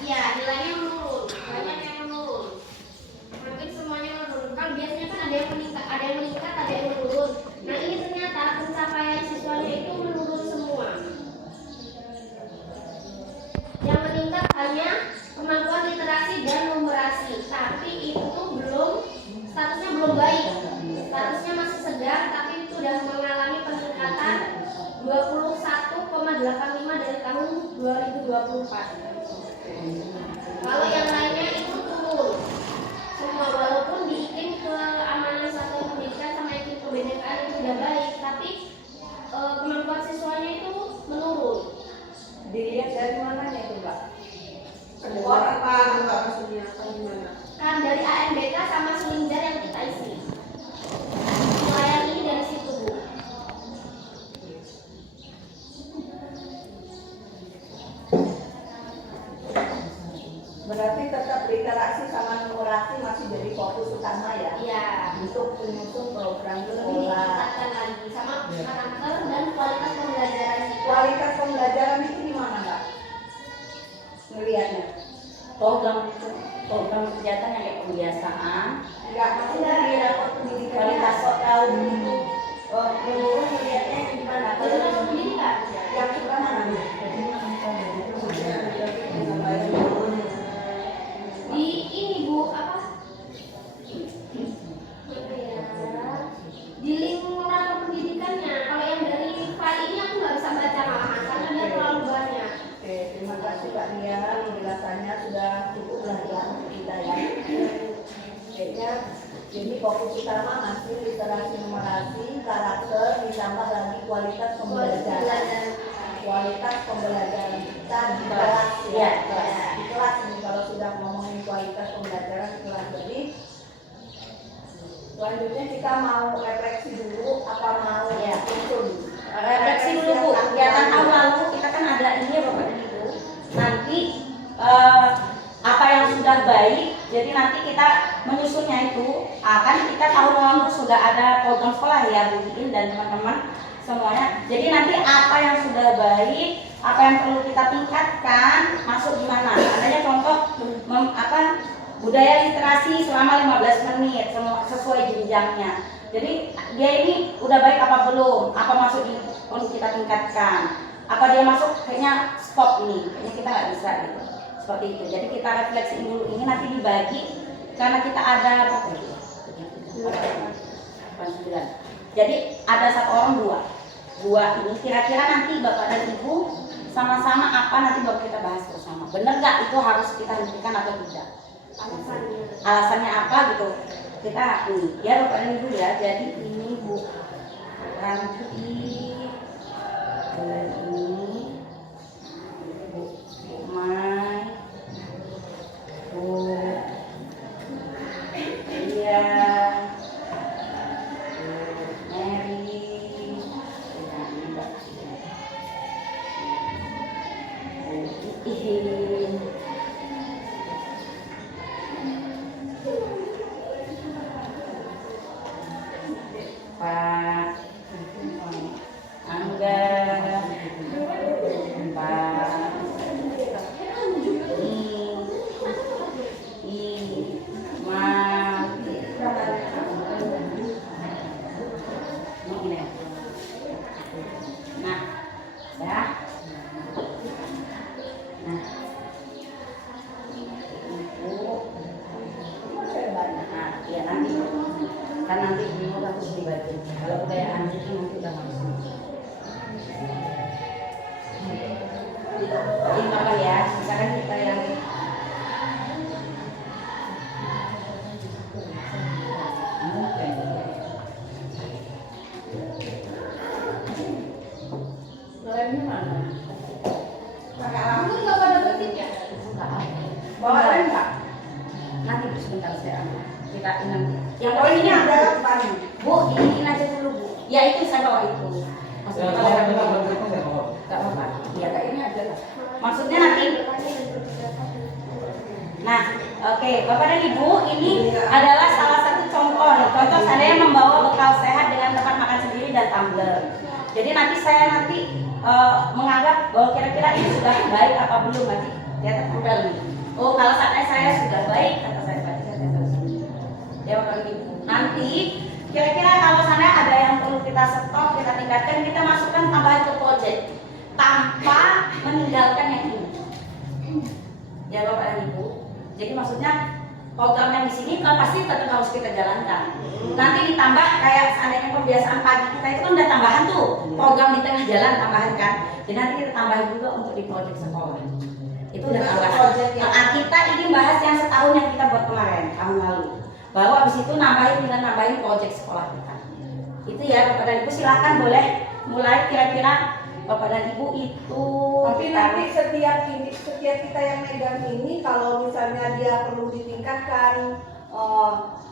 Iya, nilainya menurun. Banyak yang menurun. Hampir semuanya menurun. Kan biasanya kan ada yang meningkat, ada yang menurun. Nah, ini ternyata pencapaian siswanya itu menurun semua. Yang meningkat hanya kemampuan literasi dan numerasi, tapi itu statusnya belum baik. Statusnya masih sedang, tapi itu sudah mengalami peningkatan 21,85 dari tahun 2024. Kalau yang lainnya itu turun semua, walaupun di IKIM keamanan satuan pendidikan sama IKIM kebinekaan itu sudah baik, tapi kemampuan siswanya itu menurun. Dilihat dari mananya itu, Mbak? Keluar apa maksudnya atau gimana? Kan dari AMBK sama Sulinjar yang kita isi. Penilaian ini dari situ, Bu. Berarti tetap literasi sama numerasi masih jadi fokus utama ya? Iya. Untuk menyusun program Lebih sekolah. ditingkatkan lagi sama karakter dan kualitas pembelajaran. Kualitas pembelajaran itu gimana, Mbak? Ngelihatnya? Program kegiatan yang kayak pembiasaan, Enggak, maksudnya di rapor pendidikan kualitas kok tahu dulu. Menurut melihatnya gimana? Kualitas pendidikan. Yang suka mana? Di ini, Bu, apa? Di link rapor pendidikannya. Kalau yang dari file ini aku nggak bisa baca malahan karena dia terlalu banyak. Oke, terima kasih Pak Nia, penjelasannya sudah cukup lah ya untuk kita ya. Kayaknya ini fokus utama masih literasi numerasi, karakter, ditambah lagi kualitas pembelajaran. Kualitas pembelajaran kita di kelas ya, di kelas ini kalau sudah ngomongin kualitas pembelajaran di kelas. Jadi selanjutnya kita mau refleksi dulu apa mau susun? refleksi dulu Bu. Kegiatan tahun lalu kita kan ada ini ya Bapak dan Ibu. Nanti apa yang sudah baik, jadi nanti kita menyusunnya itu akan kita tahun lalu sudah ada program sekolah ya Bu Iin dan teman-teman semuanya. Jadi nanti apa yang sudah baik, apa yang perlu kita tingkatkan, masuk di mana? Adanya contoh budaya literasi selama 15 menit sesuai jenjangnya. Jadi dia ini udah baik apa belum? Apa masuk ini perlu kita tingkatkan? Apa dia masuk kayaknya stop ini? Kayaknya kita nggak bisa gitu. Seperti itu. Jadi kita refleksi dulu ini nanti dibagi karena kita ada jadi ada satu orang dua ini kira-kira nanti Bapak dan Ibu sama-sama apa nanti baru kita bahas bersama. Bener nggak itu harus kita hentikan atau tidak? Alasannya apa gitu? Kita ini ya Bapak dan Ibu ya. Jadi ini Bu nanti bulan ini Bu Mai, Bu Iya, Bu Mary, Bu Iin, Pak Angga, Pak nanti ini harus dibagi. Kalau budaya anjing nanti udah langsung. Ini apa ya? Sekarang kita yang Lemnya mana? Kamu nggak pada betik ya? Bawa lem nggak? nanti sebentar saya ambil. Kita nanti. Yang Oh ini poinnya ada depan. Bu, ini aja dulu Bu. Ya itu saya bawa itu. Maksudnya nggak apa-apa. Ya kayak ini aja lah. Maksudnya nanti. Nah, oke, Bapak dan Ibu, ini adalah salah satu contoh. Contoh saya membawa bekal sehat dengan tempat makan sendiri dan tumbler. Jadi nanti saya menganggap bahwa kira-kira ini sudah baik apa belum nanti dia udah nih. Oh kalau saatnya saya sudah baik, kata saya tadi saya terus. Ya Bapak dan Ibu. Nanti kira-kira kalau sana ada yang perlu kita stop, kita tingkatkan, kita masukkan tambahan ke project tanpa meninggalkan yang ini. Ya Bapak dan Ibu. Jadi maksudnya program yang di sini kan pasti tetap harus kita jalankan. Nanti ditambah kayak seandainya pembiasaan pagi kita itu kan udah tambahan tuh program di tengah jalan tambahan kan. Jadi nanti kita tambahin juga untuk di proyek sekolah. Itu udah tambahan. Nah, kita ini bahas yang setahun yang kita buat kemarin tahun lalu. Baru habis itu nambahin proyek sekolah kita. Itu ya Bapak dan Ibu, silakan boleh mulai kira-kira Bapak dan Ibu itu. Tapi nanti setiap kita yang megang ini kalau misalnya dia perlu ditingkatkan,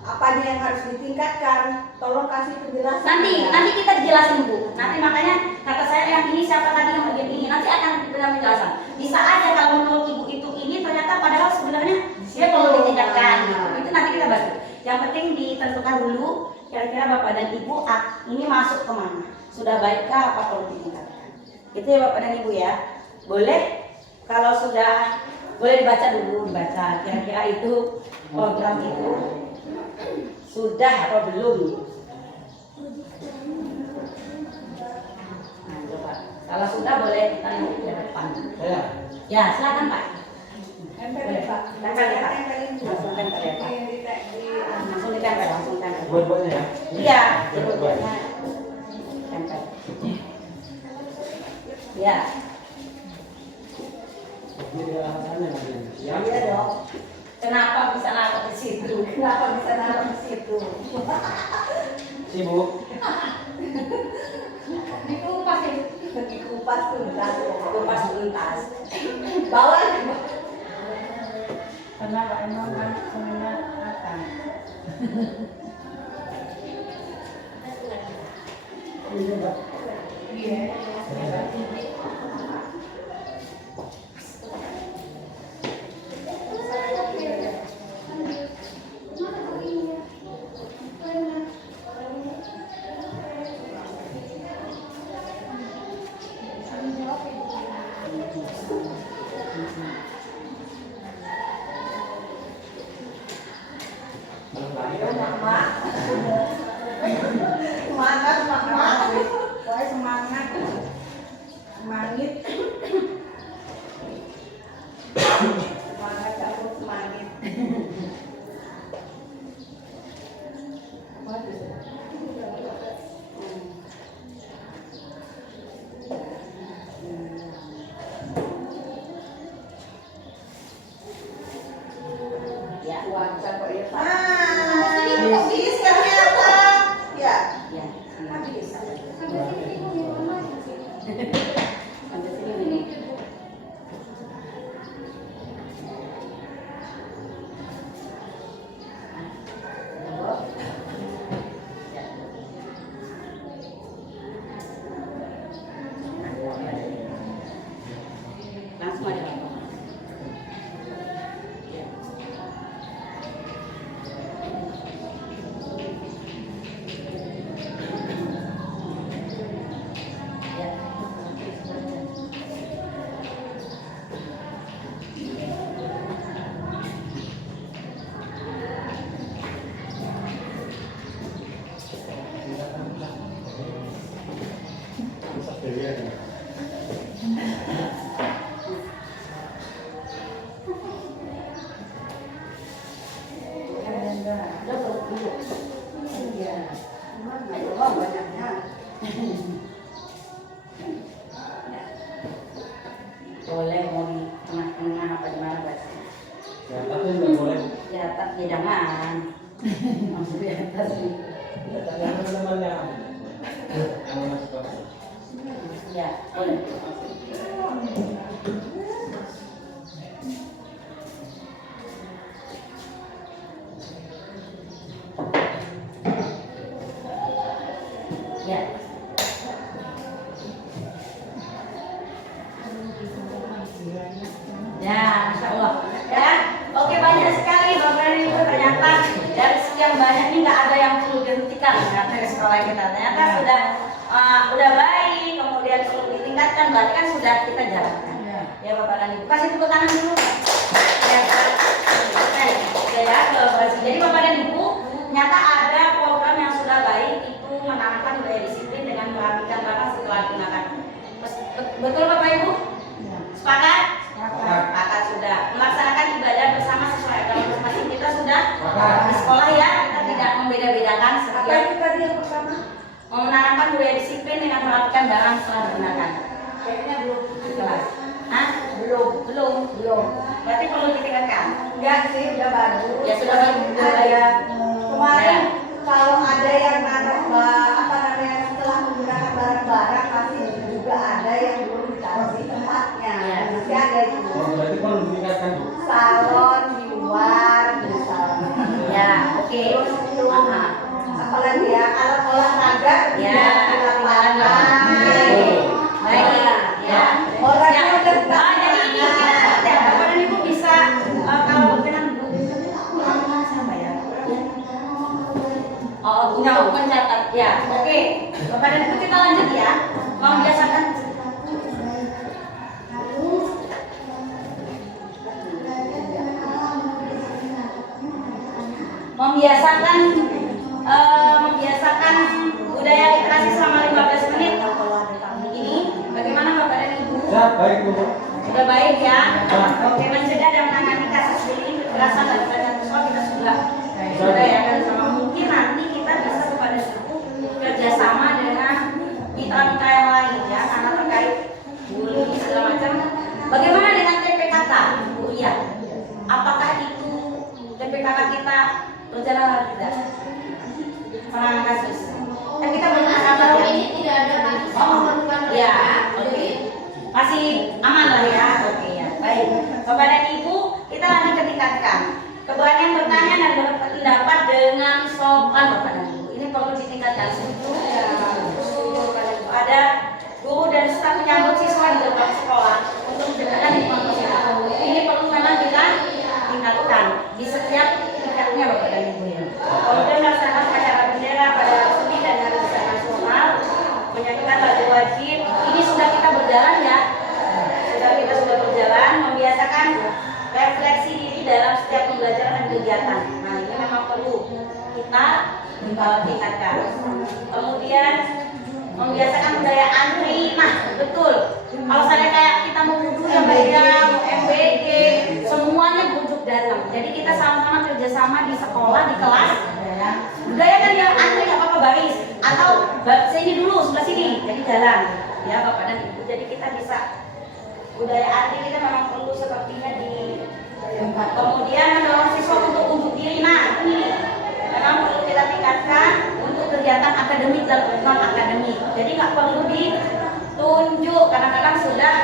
apanya yang harus ditingkatkan, tolong kasih penjelasan. Nanti kita jelasin Bu. Nanti makanya kata saya yang ini siapa tadi yang bagian ini nanti akan diberikan penjelasan. Bisa aja kalau menurut Ibu itu ini ternyata padahal sebenarnya dia perlu ditingkatkan. Itu nanti kita bahas. Yang penting ditentukan dulu kira-kira Bapak dan Ibu ini masuk kemana. Sudah baikkah apa perlu ditingkatkan? Itu ya Bapak dan Ibu ya. Boleh kalau sudah boleh dibaca kira-kira itu program itu sudah apa belum? Nah, coba. Kalau sudah boleh kita lihat ke depan. Ya, silakan Pak. Tempelin Pak. Tempelin Pak. Tempelin. Langsung tempel ya Pak. Langsung ditempel. Buat-buatnya ya? Iya, buat-buatnya tempel. Ya. Iya dong. Kenapa bisa naruh ke situ? Kenapa bisa naruh di situ? Sibuk. Dikupas ya. Dikupas tuntas. Kupas tuntas. Bawah. Karena emang kan semuanya akan. Iya. Semangat. Pokoknya semangat. Semangit. Semangat campur semangit. Apa itu? Ya. Cuaca kok ya Pak. Habis ternyata. Ya. Ya. Habis. Sampai sini nih. Langsung aja. Boleh mau di tengah-tengah apa di mana Pak? Ya, tapi nggak boleh. Di atas ya jangan. Langsung di atas nih. Ya, tanya teman-temannya. Yang masuk ke Ya, boleh. Ya. Ya, Masya Allah. Ya, oke banyak sekali Bapak dan Ibu, ternyata dari sekian banyak ini nggak ada yang perlu dihentikan ternyata di sekolah kita. Ternyata sudah baik, kemudian perlu ditingkatkan, berarti kan sudah kita jalankan. Ya Ya Bapak dan Ibu, kasih tepuk tangan dulu. Ya, ya, kolaborasi. Jadi Bapak dan Ibu, ternyata ada program yang sudah baik itu menanamkan budaya disiplin dengan merapikan barang setelah digunakan. Betul Bapak Ibu? Sepakat? Sepakat sudah. Melaksanakan ibadah bersama sesuai agama masing-masing kita sudah di sekolah ya, kita tidak membeda-bedakan Apa setiap itu tadi yang pertama? menanamkan budaya disiplin dengan merapikan barang setelah digunakan. Kayaknya belum Kelas. Hah? Belum. Berarti perlu ditingkatkan. Enggak sih, udah bagus. Ya, sudah bagus. Ada. Kemarin Ya. kalau ada yang apa namanya setelah menggunakan barang-barang pasti juga ada yang belum dikasih tempatnya. Ya. Masih ada itu. Oh, berarti perlu ditingkatkan Bu. Salon di luar misalnya. Ya, oke. Terus itu Aha. apalagi ya alat olahraga Ya, di lapangan. oke. Baik. Ya. Orangnya Ya. udah Jadi ini ya, Bapak dan Ibu bisa kalau berkenan sama ya. Oh, punya mencatat ya. Oke. Bapak dan Ibu kita lanjut ya. Membiasakan membiasakan budaya literasi selama 15 menit. Ini bagaimana Bapak dan Ibu? Ya, baik Bu. Sudah baik ya? Ya. Oke, mencegah dan menangani kasus bullying, kekerasan dan pelecehan seksual kita sudah ya kan sama. Mungkin nanti kita bisa kepada Ibu kerjasama dengan mitra-mitra yang lain ya, karena terkait bullying segala macam. Bagaimana dengan TPKK, Bu Iya? Apakah itu TPKK kita berjalan atau tidak? Penanganan kasus. Kan kita belum Karena ada sejauh ya. ini tidak ada kasus yang Oh, memerlukan ya, mereka. oke. Masih aman lah ya, oke ya. Baik, Bapak dan Ibu, kita lanjut ke tingkatkan keberanian bertanya dan berpendapat dengan sopan Bapak dan Ibu. Ini perlu ditingkatkan. Setuju? Ya. Setuju, Bapak dan Ibu. Ada guru dan staf menyambut siswa di gerbang sekolah untuk menciptakan lingkungan positif. Ini perlu memang kita tingkatkan di setiap tingkatnya Bapak dan Ibu ya. Kemudian melaksanakan acara bendera pada resmi dan hari besar nasional, menyanyikan lagu wajib. Ini sudah kita berjalan ya. Sudah berjalan, membiasakan refleksi diri dalam setiap pembelajaran dan kegiatan. Nah, ini memang perlu kita tingkatkan. Kemudian membiasakan budaya antri. Nah, betul. Kalau saya kayak kita mau wudhu ya Mbak ya, mau MBG, semuanya bujuk datang. Jadi kita sama-sama kerjasama di sekolah, di kelas. Budaya kan ya antri nggak apa-apa baris, atau sini dulu sebelah sini, jadi jalan. Ya Bapak dan Ibu. Jadi kita bisa budaya antri kita memang perlu sepertinya di. Kemudian mendorong siswa untuk unjuk diri. Nah, ini memang perlu kita tingkatkan untuk kegiatan akademik dan non akademik. Jadi nggak perlu ditunjuk. Kadang-kadang sudah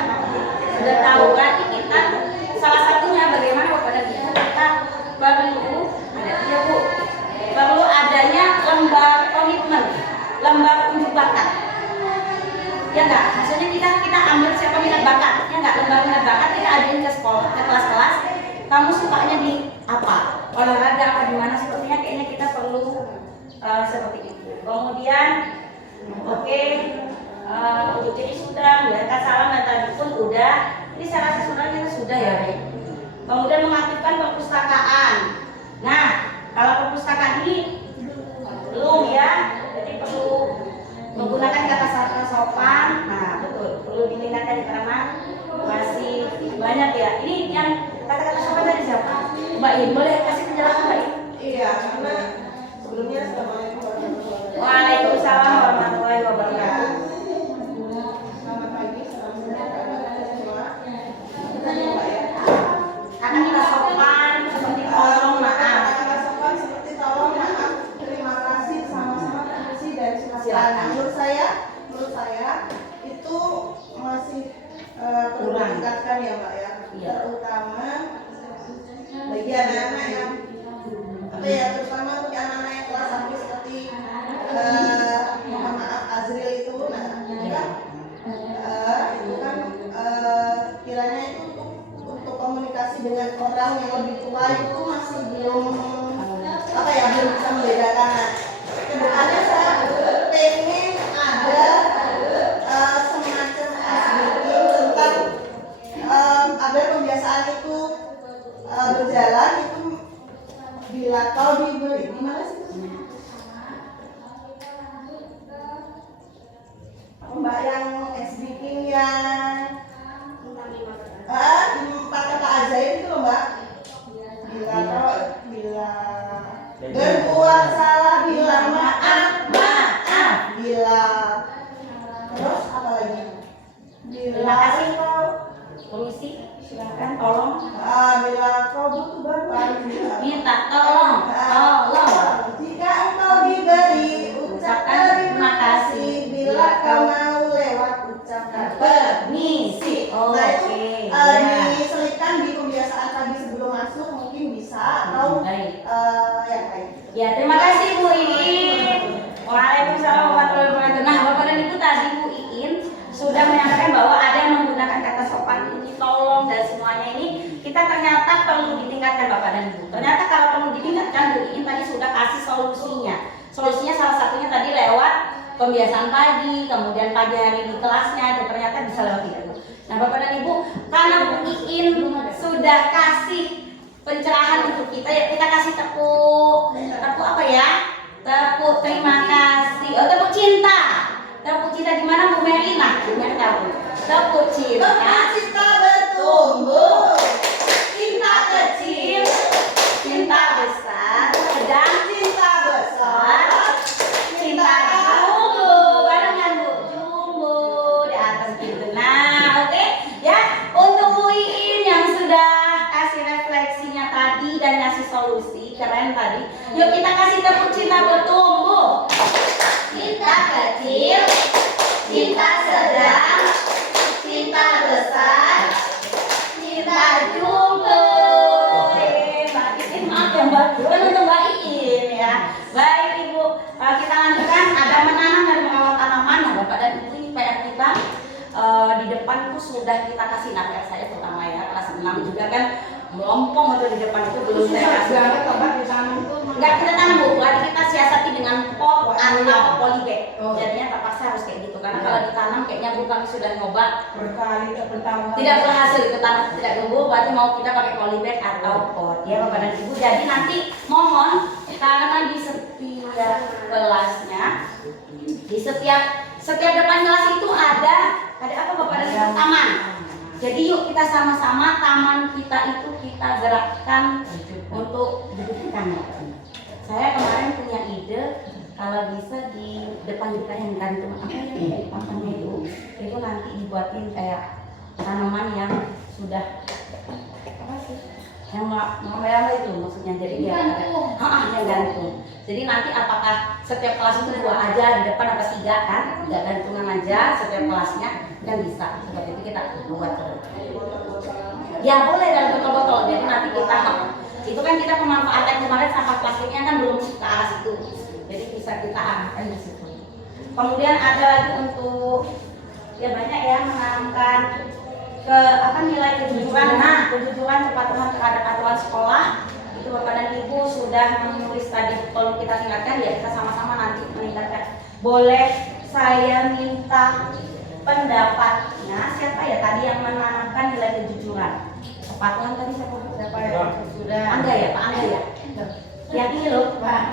tahu kan kita. Salah satunya bagaimana Bapak dan Ibu kita perlu perlu adanya lembar komitmen, lembar unjuk bakat. Ya enggak? Maksudnya kita ambil siapa minat bakat, ya enggak? Lembar minat bakat kita adain ke sekolah, ke kelas-kelas. Kamu sukanya di apa? Olahraga apa di mana? Sepertinya kayaknya kita perlu seperti itu. Kemudian oke, unjuk diri sudah, mendengarkan salam dan tadi pun udah. Ini saya rasa sebenarnya kita sudah ya. Kemudian mengaktifkan perpustakaan. Nah, kalau perpustakaan ini belum ya, jadi perlu menggunakan kata sopan. Nah, betul, perlu ditingkatkan karena masih banyak ya. Ini yang kata-kata sopan tadi siapa? Mbak In, boleh kasih penjelasan Mbak In? Iya, karena sebelumnya Assalamualaikum warahmatullahi wabarakatuh. Waalaikumsalam warahmatullahi wabarakatuh. Selamat pagi, salam sejahtera semua. Kita coba ya. Kata-kata sopan seperti tolong maaf. Kata-kata sopan seperti tolong, maaf, terima kasih, sama-sama, permisi, dan silakan. Silakan. Menurut saya itu masih perlu Kurang. ditingkatkan ya Mbak ya. Iya. Terutama bagi anak-anak yang terutama untuk anak-anak yang kelas 1 seperti mohon maaf Azril itu, nah itu kan kiranya itu untuk komunikasi dengan orang yang lebih tua itu masih belum belum bisa membedakan. Nah, kedepannya saya pengen ada semacam asli tentang kebiasaan itu berjalan itu bila kalau diberi gimana sih? Mbak yang speaking yang 4 kata ajaib itu loh Mbak. Bila berbuat salah bilang maaf, bila terus apa lagi? Terima kasih Komisi, silakan tolong. Bila kau butuh bantuan, Minta tolong. jika engkau diberi ucapkan terima kasih. Bila kau mau lewat ucapkan permisi. Nah itu diselipkan di kebiasaan tadi sebelum masuk mungkin bisa atau yang lain. Ya, terima kasih Bu Iin. Waalaikumsalam warahmatullahi wabarakatuh. Nah, Bapak dan Ibu tadi Bu Iin sudah menyampaikan bahwa ada yang menggunakan kata sopan ini, tolong dan semuanya ini kita ternyata perlu ditingkatkan Bapak dan Ibu. Ternyata kalau perlu ditingkatkan, Bu Iin tadi sudah kasih solusinya. Solusinya salah satunya tadi lewat pembiasaan pagi, kemudian pagi hari di kelasnya itu ternyata bisa lewat itu. Nah, Bapak dan Ibu, karena Bu Iin sudah kasih pencerahan untuk kita, ya kita kasih tepuk apa ya? Tepuk terima kasih. Oh, tepuk cinta. Tepuk cinta di mana Bu Melina? Bu Melina tahu. Tepuk cinta. Tepuk cinta bertumbuh, Cinta kecil, cinta besar, sedang cinta besar, cinta jumbo. Barengan Bu, jumbo di atas pintu. Nah, oke ya. Untuk Bu Iin yang sudah kasih refleksinya tadi dan ngasih solusi keren tadi. Yuk kita kasih tepuk cinta bertumbuh. Cinta kecil, cinta sedang, cinta besar, cinta jumbo. Mbak Iin, maaf ya Mbak, bukan untuk Mbak Iin ya. Baik Ibu, kita lanjutkan. Ada menanam dan merawat tanaman. Nah, Bapak dan Ibu, ini PR kita di depan itu sudah kita kasih. Nah, PR saya terutama ya kelas 6 juga kan melompong atau di depan itu belum saya kasih. Enggak kita tanam Bu, berarti kita siasati dengan pot atau polybag. Jadinya terpaksa harus kayak gitu karena kalau ditanam kayaknya Bu kami sudah nyoba tidak berhasil itu tanah tidak tumbuh, berarti mau kita pakai polybag atau pot ya Bapak dan Ibu. Jadi nanti mohon karena di setiap kelasnya, di setiap depan kelas itu ada apa Bapak dan Ibu? Taman. Jadi yuk kita sama-sama taman kita itu kita gerakkan untuk duduk taman. Saya kemarin punya ide kalau bisa di depan kita yang gantung apa ya papannya itu nanti dibuatin kayak tanaman yang sudah apa sih yang merah itu maksudnya, jadi dia yang gantung. Jadi nanti apakah setiap kelas itu 2 aja di depan apa 3 kan, 3 gantungan aja setiap kelasnya kan bisa. Seperti itu kita buat ya boleh dalam botol-botol. Jadi nanti kita itu kan kita pemanfaatan kemarin sampah plastiknya kan belum ke arah situ, jadi bisa kita arahkan di situ. Kemudian ada lagi untuk ya banyak ya menanamkan ke apa nilai kejujuran. Nah, kejujuran kepatuhan terhadap aturan sekolah itu Bapak dan Ibu sudah menulis tadi, kalau kita tingkatkan ya kita sama-sama nanti meningkatkan. Boleh saya minta pendapatnya siapa ya tadi yang menanamkan nilai kejujuran? Kepatuhan tadi siapa ya? Sudah. Angga ya, Pak Angga ya. Yang ini loh, Pak.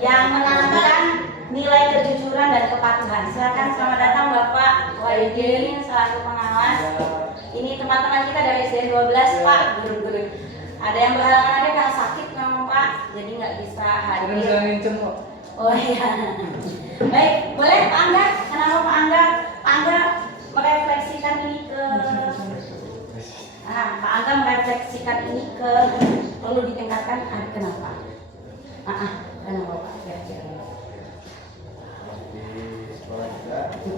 Yang menanamkan nilai kejujuran dan kepatuhan. Silakan, selamat datang Bapak Wahidin selaku pengawas. Ini teman-teman kita dari SD 12 Pak, guru-guru. Ada yang berhalangan ada karena sakit memang Pak, jadi nggak bisa hadir. Oh iya. Baik, boleh Pak Angga. Kenapa Pak Angga? Pak Angga merefleksikan ini ke Pak Angga merefleksikan ini ke perlu ditingkatkan. Kenapa? Kenapa Pak? Kira-kira. Di sekolah kita itu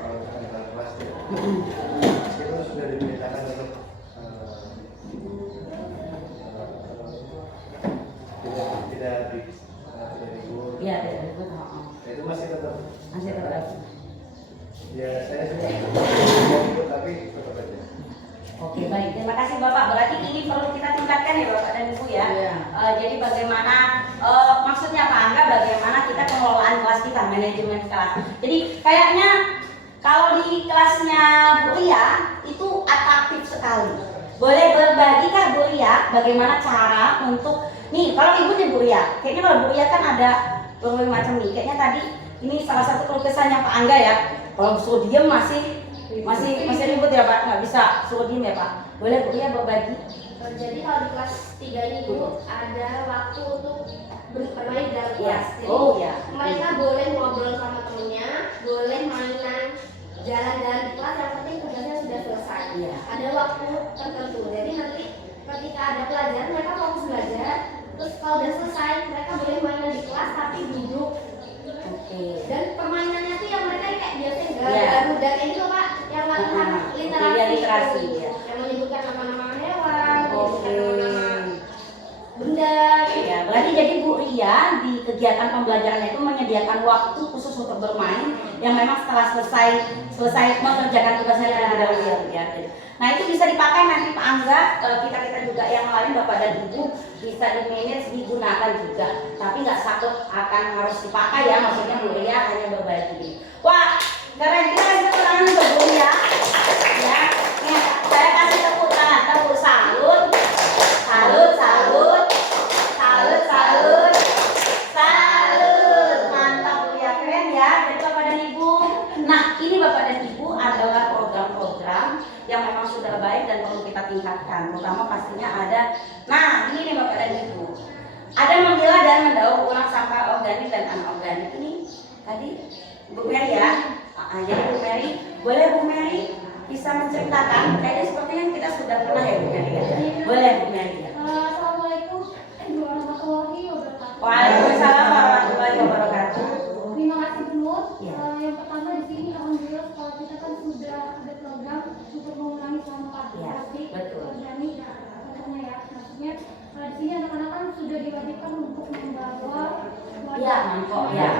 kalau kita kelas itu sudah diberitakan untuk tidak libur. Iya, tidak libur. Itu masih tetap. Ya saya sudah libur tapi tetap aja. Oke, baik. Terima kasih Bapak. Berarti ini perlu kita tingkatkan ya Bapak dan Ibu ya. Jadi bagaimana maksudnya Pak Angga, bagaimana kita pengelolaan kelas kita, manajemen kelas. Jadi kayaknya kalau di kelasnya Bu Lia itu atraktif sekali. Boleh berbagi kah Bu Ria bagaimana cara untuk nih kalau ibu nih Bu Ria, kayaknya kalau Bu Ria kan ada berbagai macam nih. Kayaknya tadi ini salah satu keluh kesahnya Pak Angga ya. Kalau suruh diem masih ribut ya Pak, nggak bisa suruh diem ya Pak. Boleh Bu Ria berbagi? Jadi kalau di kelas 3 ini Bu ada waktu untuk bermain dalam Iya. kelas. Jadi Oh ya. mereka boleh ngobrol sama temennya, boleh mainan jalan-jalan di kelas, yang penting tugasnya sudah selesai. Iya. Ada waktu tertentu. Jadi nanti ketika ada pelajaran mereka fokus belajar. Terus kalau udah selesai mereka boleh mainan di kelas tapi duduk. Oke. Dan permainannya tuh yang mereka kayak biasa Iya. garuda kayak gitu Pak, yang latihan literasi itu. ya. Yang menyebutkan nama-nama hewan, Oke. menyebutkan nama-nama benda. Ya, berarti jadi Bu Ria di kegiatan pembelajaran itu menyediakan waktu khusus untuk bermain yang memang setelah selesai mengerjakan tugasnya terlebih dahulu ya. Nah itu bisa dipakai nanti Pak Angga, kita juga yang lain Bapak dan Ibu bisa di-manage, digunakan juga. Tapi nggak saklek akan harus dipakai ya, maksudnya Bu Ria hanya berbagi. Wah keren, kita kasih tepuk tangan untuk Bu Ria. Ya, nih, saya kasih tepuk tangan, tepuk salut. Mantap Bu Ria, keren ya dari Bapak dan Ibu. Nah ini Bapak dan Ibu adalah program-program yang memang sudah baik dan perlu kita tingkatkan. Terutama pastinya ada, nah ini nih Bapak dan Ibu, ada memilah dan mendaur ulang sampah organik dan anorganik. Ini tadi Bu Mary ya. Jadi Bu Mary, boleh Bu Mary bisa menceritakan, kayaknya sepertinya kita sudah pernah ya Bu Mary ya. Boleh Bu Mary ya. Assalamualaikum warahmatullahi wabarakatuh. Waalaikumsalam warahmatullahi wabarakatuh. Terima kasih Bu. Ya. Yang pertama di sini alhamdulillah sekolah kita kan sudah ada program untuk mengurangi sampah Ya, plastik, betul. organik, contohnya ya. Maksudnya di sini anak-anak kan sudah diwajibkan untuk membawa Ya, mangkok dan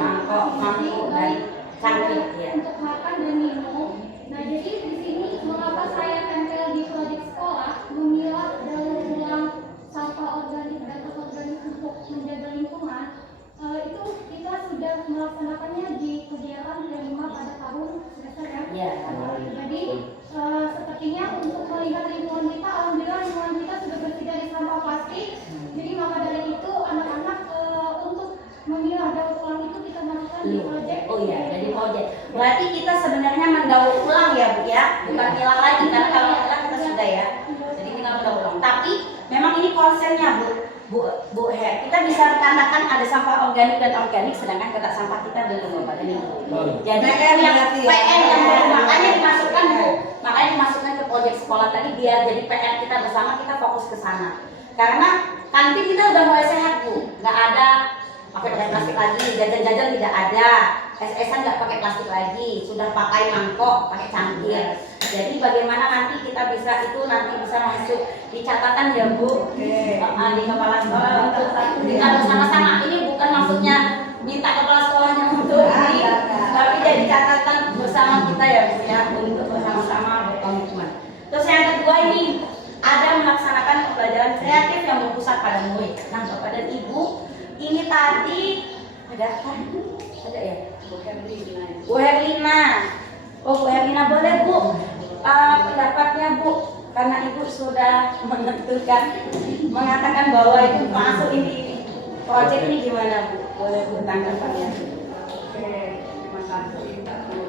cangkir ya. untuk makan dan minum. Nah jadi di sini mengapa saya tempel di proyek sekolah memilah dan ulang sampah organik dan anorganik untuk menjaga lingkungan, itu kita sudah melaksanakannya di kegiatan kelima pada tahun semester ya. Ya. Jadi sepertinya untuk melihat lingkungan kita, alhamdulillah lingkungan kita sudah bersih dari sampah plastik. Jadi maka dari itu anak-anak untuk memilah daur ulang itu kita lakukan di proyek. Oh iya, jadi proyek. Berarti kita sebenarnya mendaur ulang ya Bu ya, bukan milah lagi karena kalau milah kita sudah ya. Jadi tinggal mendaur ulang. Tapi memang ini konsennya Bu Her. Kita bisa katakan ada sampah organik dan organik, sedangkan kotak sampah kita belum Bapak dan Ibu. Jadi PR yang berarti ya. PR yang makanya dimasukkan Bu, makanya dimasukkan ke proyek sekolah tadi biar jadi PR kita bersama, kita fokus ke sana. Karena kantin kita udah mulai sehat Bu, nggak ada pakai plastik lagi, jajan-jajan tidak ada, es-esan nggak pakai plastik lagi, sudah pakai mangkok, pakai cangkir. Jadi bagaimana nanti kita bisa itu nanti bisa masuk di catatan ya Bu, di kepala sekolah untuk kita bersama-sama. Ini bukan maksudnya minta kepala sekolahnya untuk ini, tapi jadi catatan bersama kita ya Bu ya, untuk bersama-sama berkomitmen. Terus yang kedua ini ada melaksanakan pembelajaran kreatif yang berpusat pada murid. Nah Bapak dan Ibu, ini tadi ada apa? Ada ya? Bu Herlina. Oh Bu Herlina boleh Bu pendapatnya Bu, karena Ibu sudah menentukan mengatakan bahwa itu masuk ini proyek ini gimana Bu? Boleh Bu tanggapannya? Oke, terima kasih Pak Bu.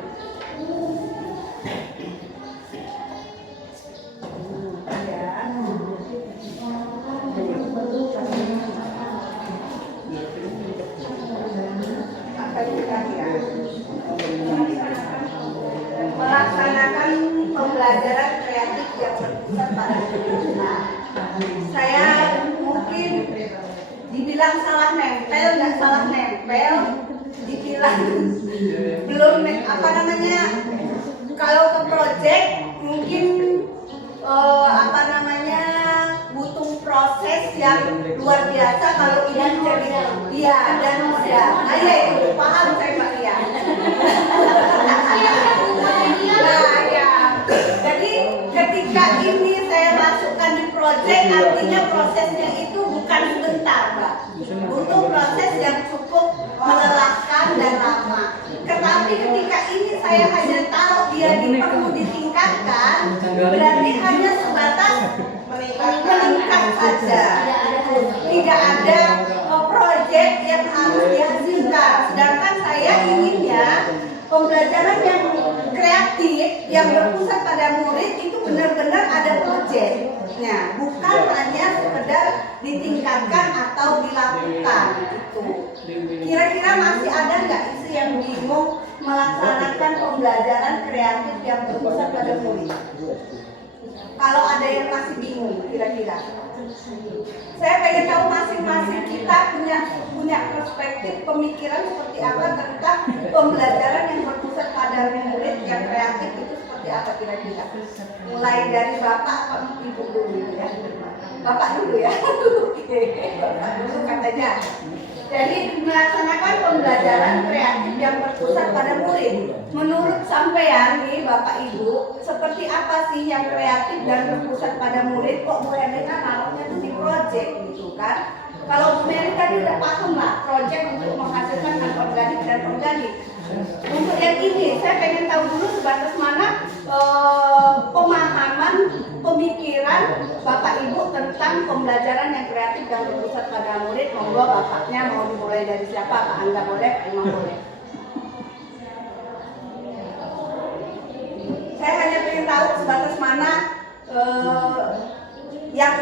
Melaksanakan pembelajaran kreatif yang berpusat pada lingkungan. Saya mungkin dibilang salah nempel, nggak salah nempel, dibilang belum apa namanya, kalau ke project mungkin apa namanya butuh proses yang luar biasa. Kalau ini jadi iya dan mudah. Iya itu paham saya Mbak Ria. Nah ya, jadi ketika ini saya masukkan di project, artinya prosesnya itu bukan sebentar Mbak, butuh proses yang cukup melelahkan dan lama. Tetapi ketika ini saya hanya taruh dia perlu ditingkatkan, berarti hanya sebatas meningkat saja. Tidak ada proyek yang harus dihasilkan. Sedangkan saya inginnya pembelajaran yang kreatif yang berpusat pada murid itu benar-benar ada proyeknya, bukan hanya sekedar ditingkatkan atau dilakukan gitu. Kira-kira masih ada nggak isu yang bingung melaksanakan pembelajaran kreatif yang berpusat pada murid? Kalau ada yang masih bingung, kira-kira saya pengen tahu masing-masing kita punya perspektif pemikiran seperti apa tentang pembelajaran yang berpusat pada murid yang kreatif itu seperti apa kira-kira. Mulai dari bapak atau ibu dulu ya. Bapak dulu ya. Oke, bapak dulu katanya. Jadi melaksanakan pembelajaran kreatif yang berpusat pada murid. Menurut sampean nih Bapak Ibu, seperti apa sih yang kreatif dan berpusat pada murid? Kok mulai dengan namanya itu di project gitu kan? Kalau Bu Mary tadi udah paham lah, project untuk menghasilkan anorganik dan organik. Untuk yang ini, saya pengen tahu dulu sebatas mana pemahaman, pemikiran Bapak Ibu tentang pembelajaran yang kreatif dan berpusat pada murid. Monggo bapaknya mau dimulai dari siapa? Pak Angga boleh, Pak Imam boleh. Saya hanya pengen tahu sebatas mana yang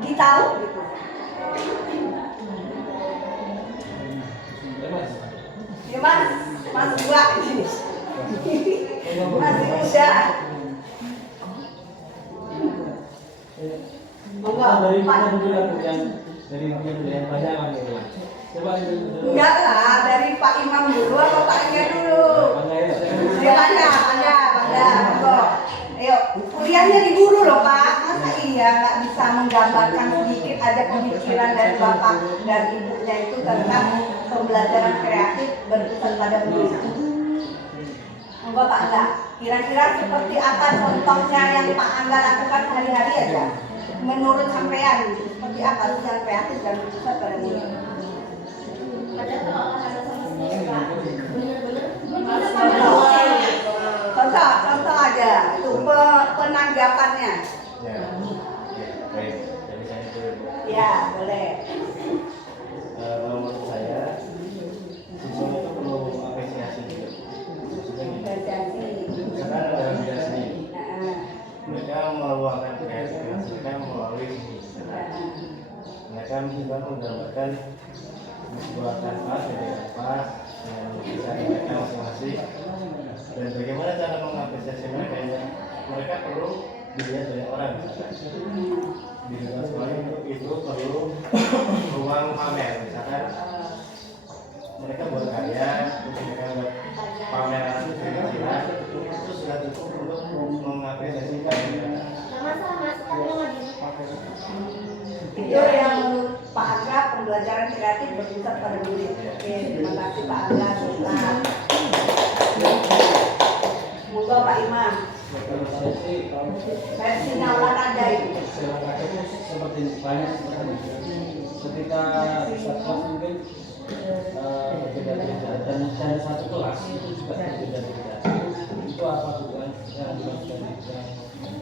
ditahu gitu. Ya mas dua ini. Masih muda. Dari mana dulu yang dari yang banyak lah gitu. Coba dulu. Enggak lah, dari Pak Imam dulu atau Pak Angga dulu? Ya Bangga. Ayo, kuliahnya di guru loh Pak. Masa iya nggak bisa menggambarkan sedikit aja pemikiran dari Bapak dan Ibunya itu tentang pembelajaran kreatif berpusat pada murid. Monggo Pak Angga. Kira-kira seperti apa contohnya yang Pak Angga lakukan hari-hari aja? Menurut sampean seperti apa sih yang kreatif dan berpusat pada murid? Padahal kalau olahraga sama sendiri Pak, bener-bener Contoh aja itu penanggapannya. Ya, baik. Dari saya dulu. Ya boleh. Kalau menurut saya, siswa itu perlu apresiasi juga. Maksudnya gini, Apresiasi. karena dalam bidang seni, Nah, mereka meluangkan kreativitas mereka melalui seni. Mereka mencoba menggambarkan sebuah kanvas dari kanvas dengan lukisan mereka masing-masing. Dan bagaimana cara mengapresiasi mereka? Mereka perlu dilihat dari orang. Di dalam sekolah itu perlu ruang pamer, misalkan mereka buat karya, mereka buat pameran kira-kira itu sudah cukup untuk mengapresiasi karya. itu yang menurut Pak Angga pembelajaran kreatif berpusat pada murid. Oke, terima kasih Pak Angga. Monggo Pak Imam. Kalau saya sih Versinya olahraga itu. olahraga itu seperti banyak sekali. Ketika satu mungkin berbeda-beda dan satu kelas itu juga berbeda-beda. Itu apa bukan yang dimaksudkan yang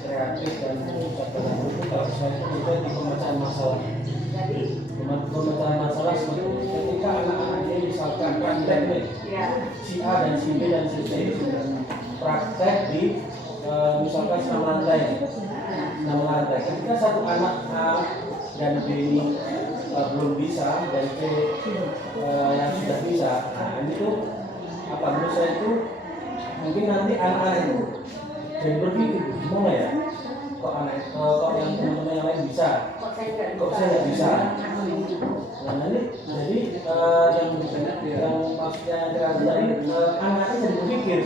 kreatif dan berpusat itu kalau saya itu di pemecahan masalah. Jadi, Pemecahan masalah seperti ketika anak-anak ini misalkan praktek nih, ya. si A dan si B dan si C praktek di misalkan senam lantai. Ketika satu anak A dan B ini belum bisa dan C yang sudah bisa, nah itu apa menurut saya itu mungkin nanti anak-anak itu jadi berpikir gimana ya kok yang teman-teman yang lain bisa, kok saya nggak bisa. Nah nanti jadi yang maksudnya tadi anak-anaknya jadi berpikir,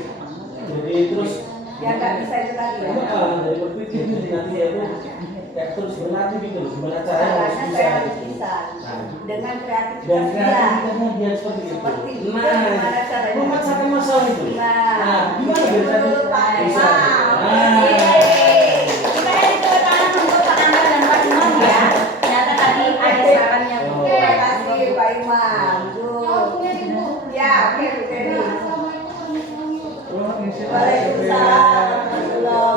jadi terus Ya nggak bisa itu tadi ya. dari berpikir jadi nanti ya itu kayak terus berlatih gitu loh, gimana caranya harus Caranya bisa. saya harus bisa. Nah, Dengan kreativitas dan dia. kreativitasnya dia seperti itu. Seperti itu, Nah, gimana caranya? memecahkan masalah itu. Nah, Gimana biar tadi betul, Pak bisa? Imam. Nah, Kita ini tepuk tangan untuk Pak Angga dan Pak Imam ya. Ternyata tadi ada sarannya Bu. Terima kasih Pak Imam. Kalau punya ibu. Ya, oke Bu Teni. Assalamualaikum warahmatullahi wabarakatuh. Waalaikumsalam warahmatullahi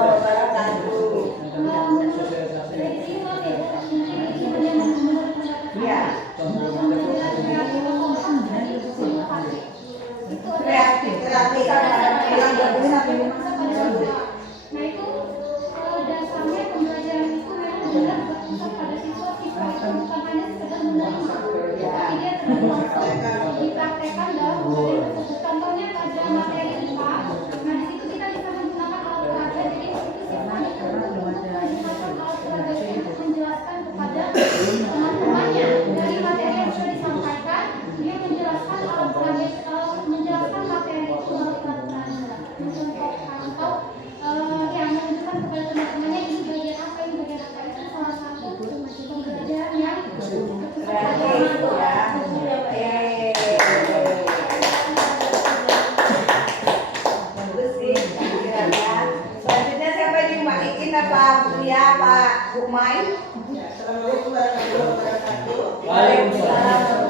Umay. Assalamualaikum warahmatullahi wabarakatuh. Waalaikumsalam.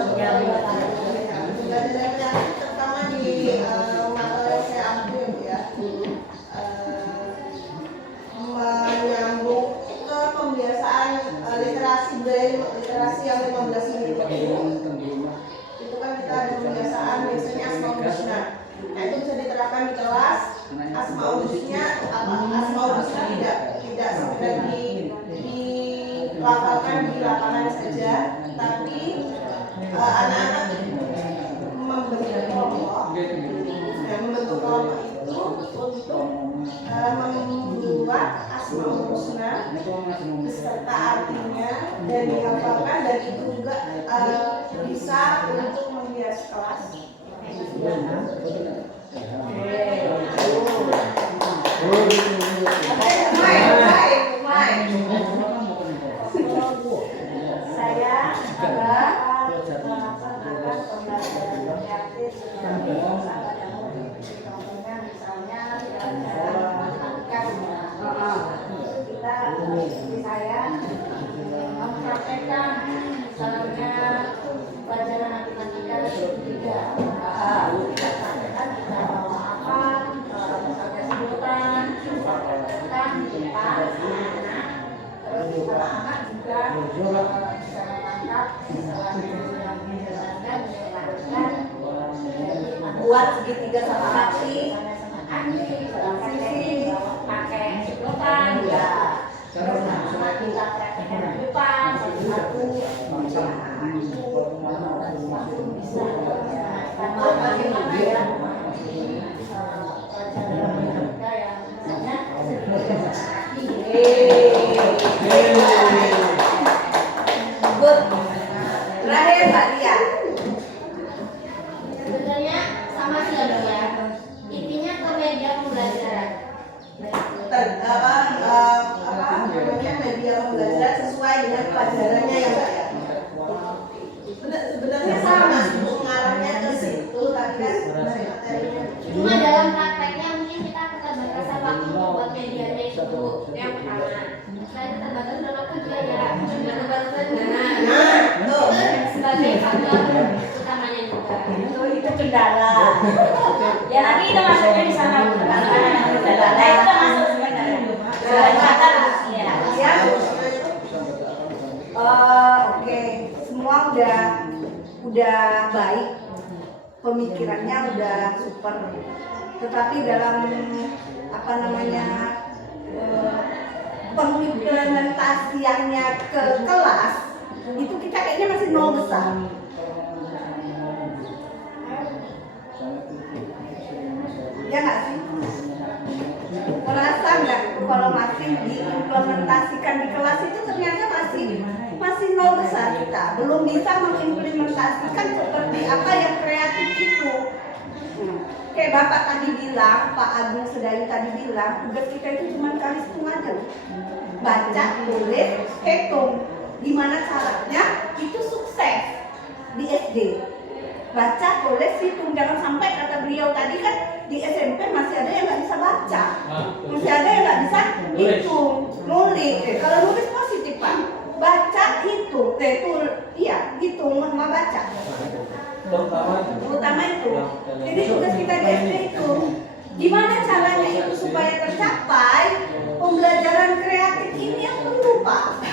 Pembelajaran kreatif terutama di mata yang saya ambil ya, menyambung ke pembiasaan literasi budaya, literasi yang 15 menit itu kan kita ada pembiasaan biasanya asmaul husna. Nah itu bisa diterapkan di kelas. Asmaul husna tidak sekedar dilafalkan di lapangan saja, tapi anak-anak membentuk kelompok itu untuk membuat asmaul husna beserta artinya dan dihafalkan, dan itu juga bisa untuk menghias kelas. Saya adalah melaksanakan pembelajaran kreatif dengan sangat yang mudah. Contohnya misalnya pelajaran matematika, kita di saya mempraktekkan misalnya pelajaran matematika ketiga. Kita praktekkan kita bawa apa, misalnya sebutan, kita praktekkan di depan anak. Terus anak-anak juga bisa menangkap misalnya yang menjelaskan buat segitiga sama kaki, sisi pakai sedotan ya. Terus anak kita praktekkan di depan satu-satu bisa bagaimana ya pelajaran matematika yang misalnya good. Terakhir Mbak Lia. Sebenarnya sama sih ya. Intinya ke media pembelajaran. Media pembelajaran sesuai dengan pelajarannya ya Mbak ya. Sebenarnya sama mengarahnya ke situ, tapi kan materinya. Cuma dalam prakteknya mungkin kita keterbatasan waktu buat medianya itu yang pertama. Saya keterbatasan dalam kerja ya, keterbatasan itu sebagai faktor utamanya juga. Itu kendala. Ya nanti kita masuknya di sana anak-anak yang kendala. Nah itu kan masuk sebenarnya. Ya. Ya. Oke, semua udah baik, pemikirannya udah super. Tetapi dalam apa namanya pengimplementasiannya ke kelas itu kita kayaknya masih nol besar. Ya nggak sih? Merasa nggak kalau masih diimplementasikan di kelas itu ternyata masih nol besar kita, belum bisa mengimplementasikan seperti apa yang kreatif itu. Kayak Bapak tadi bilang, Pak Agung Sedayu tadi bilang, tugas kita itu cuma kali hitung aja, baca, tulis, hitung. Gimana caranya itu sukses di SD? Baca, tulis, hitung. Jangan sampai kata beliau tadi kan di SMP masih ada yang nggak bisa baca, masih ada yang nggak bisa hitung, nulis. Kalau nulis positif Pak, baca, hitung, hitung sama baca. Terutama itu. Jadi tugas kita di SD itu gimana caranya itu supaya tercapai pembelajaran kreatif ini yang perlu Pak.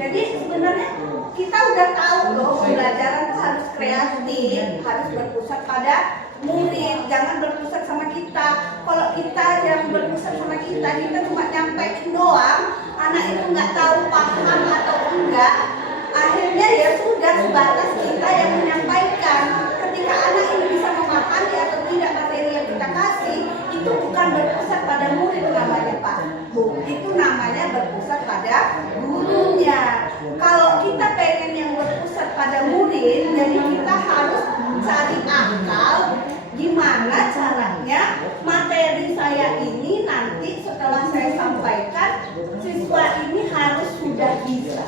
Jadi sebenarnya kita udah tahu loh pembelajaran itu harus kreatif, harus berpusat pada murid, jangan berpusat sama kita. Kalau kita yang berpusat sama kita cuma nyampein doang, anak itu nggak tahu paham atau enggak. Akhirnya ya sudah sebatas kita yang menyampaikan. Ketika anak ini bisa memahami atau tidak materi yang kita kasih, itu bukan berpusat pada murid namanya Pak Bu, itu namanya berpusat pada gurunya. Kalau kita pengen yang berpusat pada murid, jadi kita harus cari akal gimana caranya materi saya ini nanti setelah saya sampaikan, siswa ini harus sudah bisa.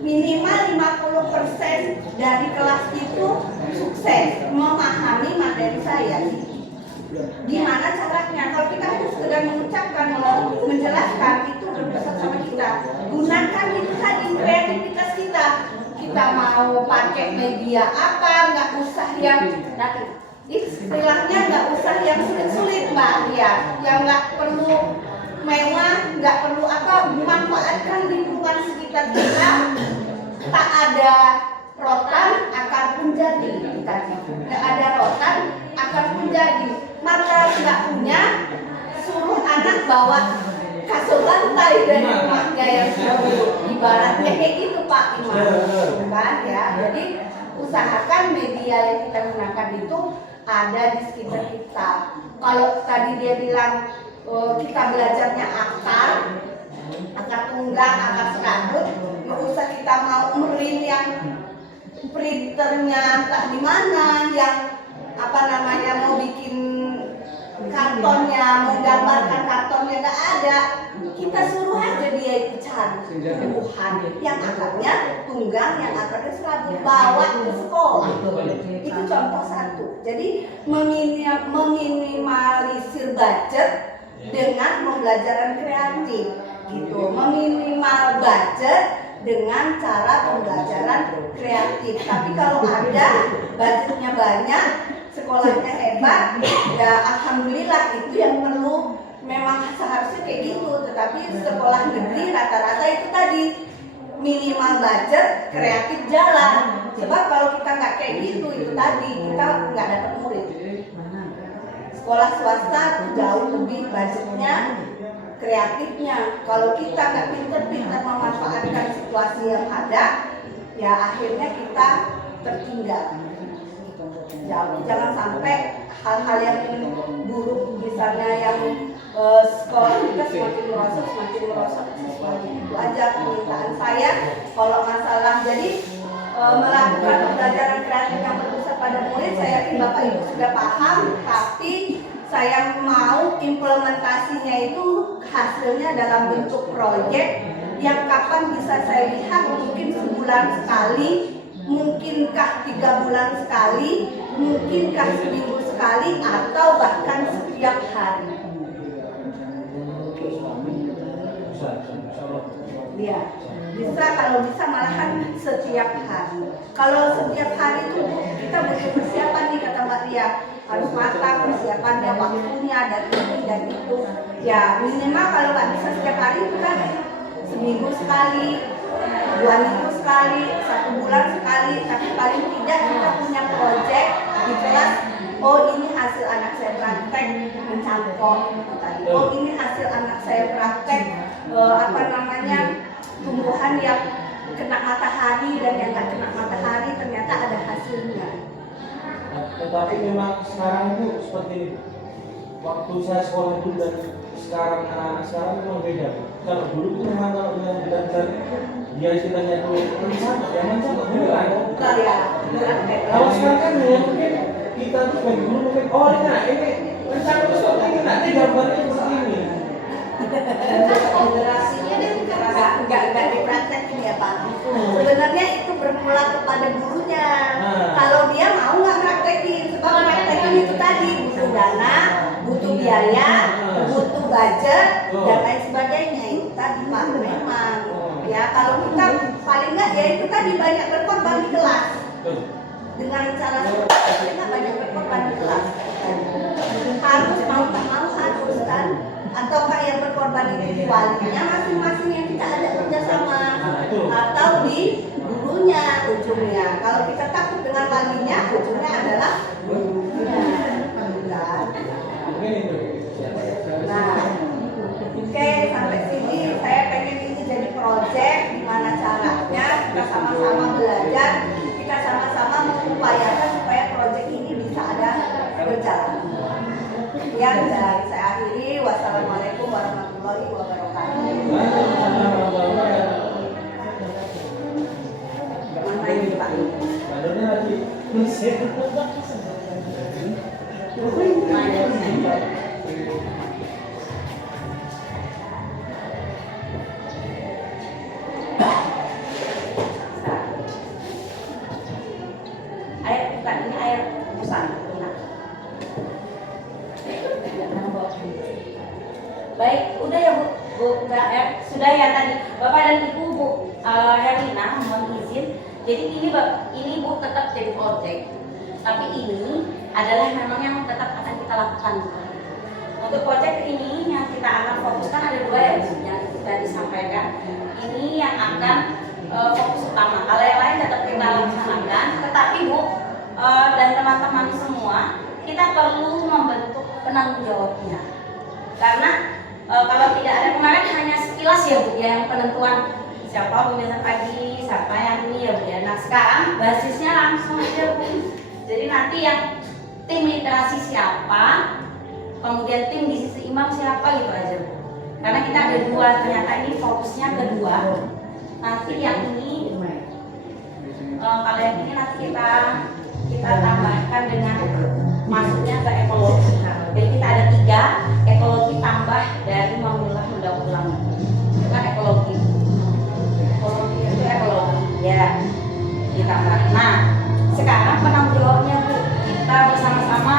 Minimal 50% dari kelas itu sukses memahami materi saya. Gimana caranya? Kalau kita hanya sekedar mengucapkan, menjelaskan, itu berpesan sama kita. Gunakan itu tadi kreativitas kita. Kita mau pakai media apa, nggak usah yang istilahnya nggak usah yang sulit-sulit Mbak Ria, yang nggak perlu mewah, nggak perlu apa, manfaatkan lingkungan sekitar kita. Tak ada rotan, akar pun jadi. Nggak ada rotan, akar pun jadi. Maka nggak punya, suruh anak bawa kasur lantai dari rumahnya yang ibaratnya kayak gitu Pak Imam, kan ya. Jadi usahakan media yang kita gunakan itu ada di sekitar kita. Kalau tadi dia bilang kita belajarnya akar tunggang, akar serabut, nggak usah kita mau merin yang printernya entah di mana, yang apa namanya mau bikin kartonnya, mau gambarkan kartonnya, nggak ada. Kita suruh aja dia itu cari tumbuhan yang akarnya tunggang, yang akarnya serabut, bawa ke sekolah. Itu contoh satu. Jadi meminimalisir budget dengan pembelajaran kreatif, gitu. Meminimal budget dengan cara pembelajaran kreatif. Tapi kalau ada budgetnya banyak, sekolahnya hebat, ya alhamdulillah, itu yang perlu. Memang seharusnya kayak gitu. Tetapi sekolah negeri rata-rata itu tadi minimal budget, kreatif jalan. Sebab kalau kita nggak kayak gitu, itu tadi kita nggak dapat murid. Sekolah swasta jauh lebih budgetnya, kreatifnya. Kalau kita nggak pintar-pintar memanfaatkan situasi yang ada, ya akhirnya kita tertinggal. Jangan sampai hal-hal yang buruk, misalnya yang sekolah kita semakin merosot siswanya. Itu aja permintaan saya. Kalau masalah jadi melakukan pembelajaran kreatif yang berpusat pada murid, saya yakin Bapak Ibu sudah paham, tapi saya mau implementasinya itu hasilnya dalam bentuk proyek yang kapan bisa saya lihat, mungkin sebulan sekali, mungkinkah 3 bulan sekali, mungkinkah seminggu sekali, atau bahkan setiap hari. Ya, bisa, kalau bisa malahan setiap hari. Kalau setiap hari itu kita butuh persiapan nih, kata Mbak Ria, harus matang persiapannya, waktunya, dan ini dan itu. Ya minimal kalau nggak bisa setiap hari itu kan seminggu sekali, 2 minggu sekali, 1 bulan sekali. Tapi paling tidak kita punya proyek di kelas. Oh, ini hasil anak saya praktek mencangkok. Oh, ini hasil anak saya praktek tumbuhan yang kena matahari dan yang nggak kena matahari, ternyata ada hasilnya. Tetapi memang sekarang itu seperti waktu saya sekolah dulu dan sekarang anak sekarang memang beda. Kalau dulu itu memang kalau dengan belajar dia istilahnya itu sama, ya mencangkok beneran. Kalau sekarang kan mungkin kita tuh sebagai guru mungkin ini mencangkok seperti ini, nanti gambarnya seperti ini. Generasinya nggak dipraktekin ya Pak. Sebenarnya itu bermula kepada gurunya. Kalau dia mau nggak praktekin, sebab praktekin itu tadi butuh dana, butuh biaya, butuh budget dan lain sebagainya. Itu tadi Pak, memang. Ya kalau kita paling nggak ya itu tadi banyak berkorban di kelas. Dengan cara seperti itu banyak berkorban di kelas. Harus mau tak mau harus kan. Ataukah yang berkorban itu walinya masing-masing yang kita ajak kerjasama, atau di gurunya ujungnya. Kalau kita takut dengan walinya, ujungnya adalah gurunya. Nah, oke, sampai sini saya pengen ini jadi proyek gimana caranya kita sama-sama belajar, kita sama-sama mengupayakan supaya proyek ini bisa ada berjalan. Ya, dan saya akhiri. Wassalamualaikum warahmatullahi wabarakatuh. Mana ini Pak? Badannya lagi Air bukan, ini air rebusan. Baik, udah ya Bu, udah ya. tadi Bapak dan Ibu Bu Herlina mohon izin. Jadi ini Bu tetap jadi project, tapi ini adalah memang yang tetap akan kita lakukan. Untuk project ini yang kita akan fokuskan ada 2 ya Bu, yang sudah disampaikan. Ini yang akan fokus utama. Kalau yang lain tetap kita laksanakan, tetapi Bu dan teman-teman semua kita perlu membentuk penanggung jawabnya. Karena kalau tidak ada kemarin hanya sekilas ya Bu ya, yang penentuan siapa pembinaan pagi, siapa yang ini ya Bu ya. Nah sekarang basisnya langsung aja Bu. Jadi nanti yang tim literasi siapa, kemudian tim gizi seimbang siapa gitu aja Bu. Karena kita ada 2, ternyata ini fokusnya kedua. Nanti yang ini, kalau yang ini nanti kita tambahkan dengan masuknya ke ekologi. Jadi kita ada 3, ekologi tambah dari memilah mendaur ulang. Itu kan ekologi. Ekologi itu ekologi ya ditambah. Nah sekarang penanggung jawabnya Bu, kita bersama-sama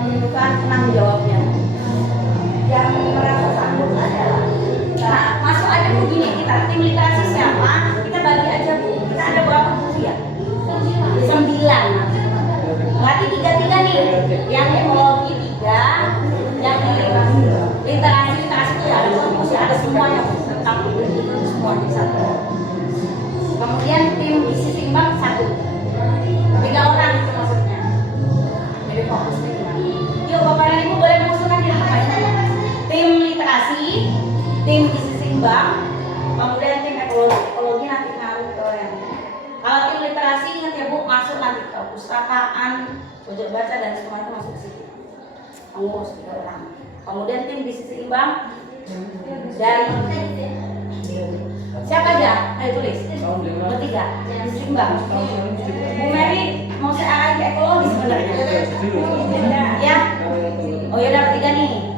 menentukan penanggung jawabnya. Yang merasa sanggup adalah, nah masuk aja Bu gini, kita tim literasi siapa, kita bagi aja Bu. Kita ada berapa Bu ya? 9. Berarti 3-3 nih, yang ekologi 3, yang literasi itu ya ada semuanya tentang itu semuanya 1. Kemudian tim gizi seimbang 1, 3 orang itu maksudnya. Jadi fokusnya gimana? Yuk Bapak dan Ibu boleh mengusulkan diri Pak. Tim literasi, tim gizi seimbang, kemudian tim ekologi nanti ngaruh ke yang. Kalau tim literasi ingat ya Bu, masuk nanti ke pustakaan, pojok baca dan semua itu masuk ke situ. Ngurus 3 orang. Kemudian tim gizi seimbang dan siapa aja? Ayo tulis. Bertiga. Gizi seimbang. Bu Mary mau saya arahin ke ekologi sebenarnya. Ya. Oh ya udah bertiga nih.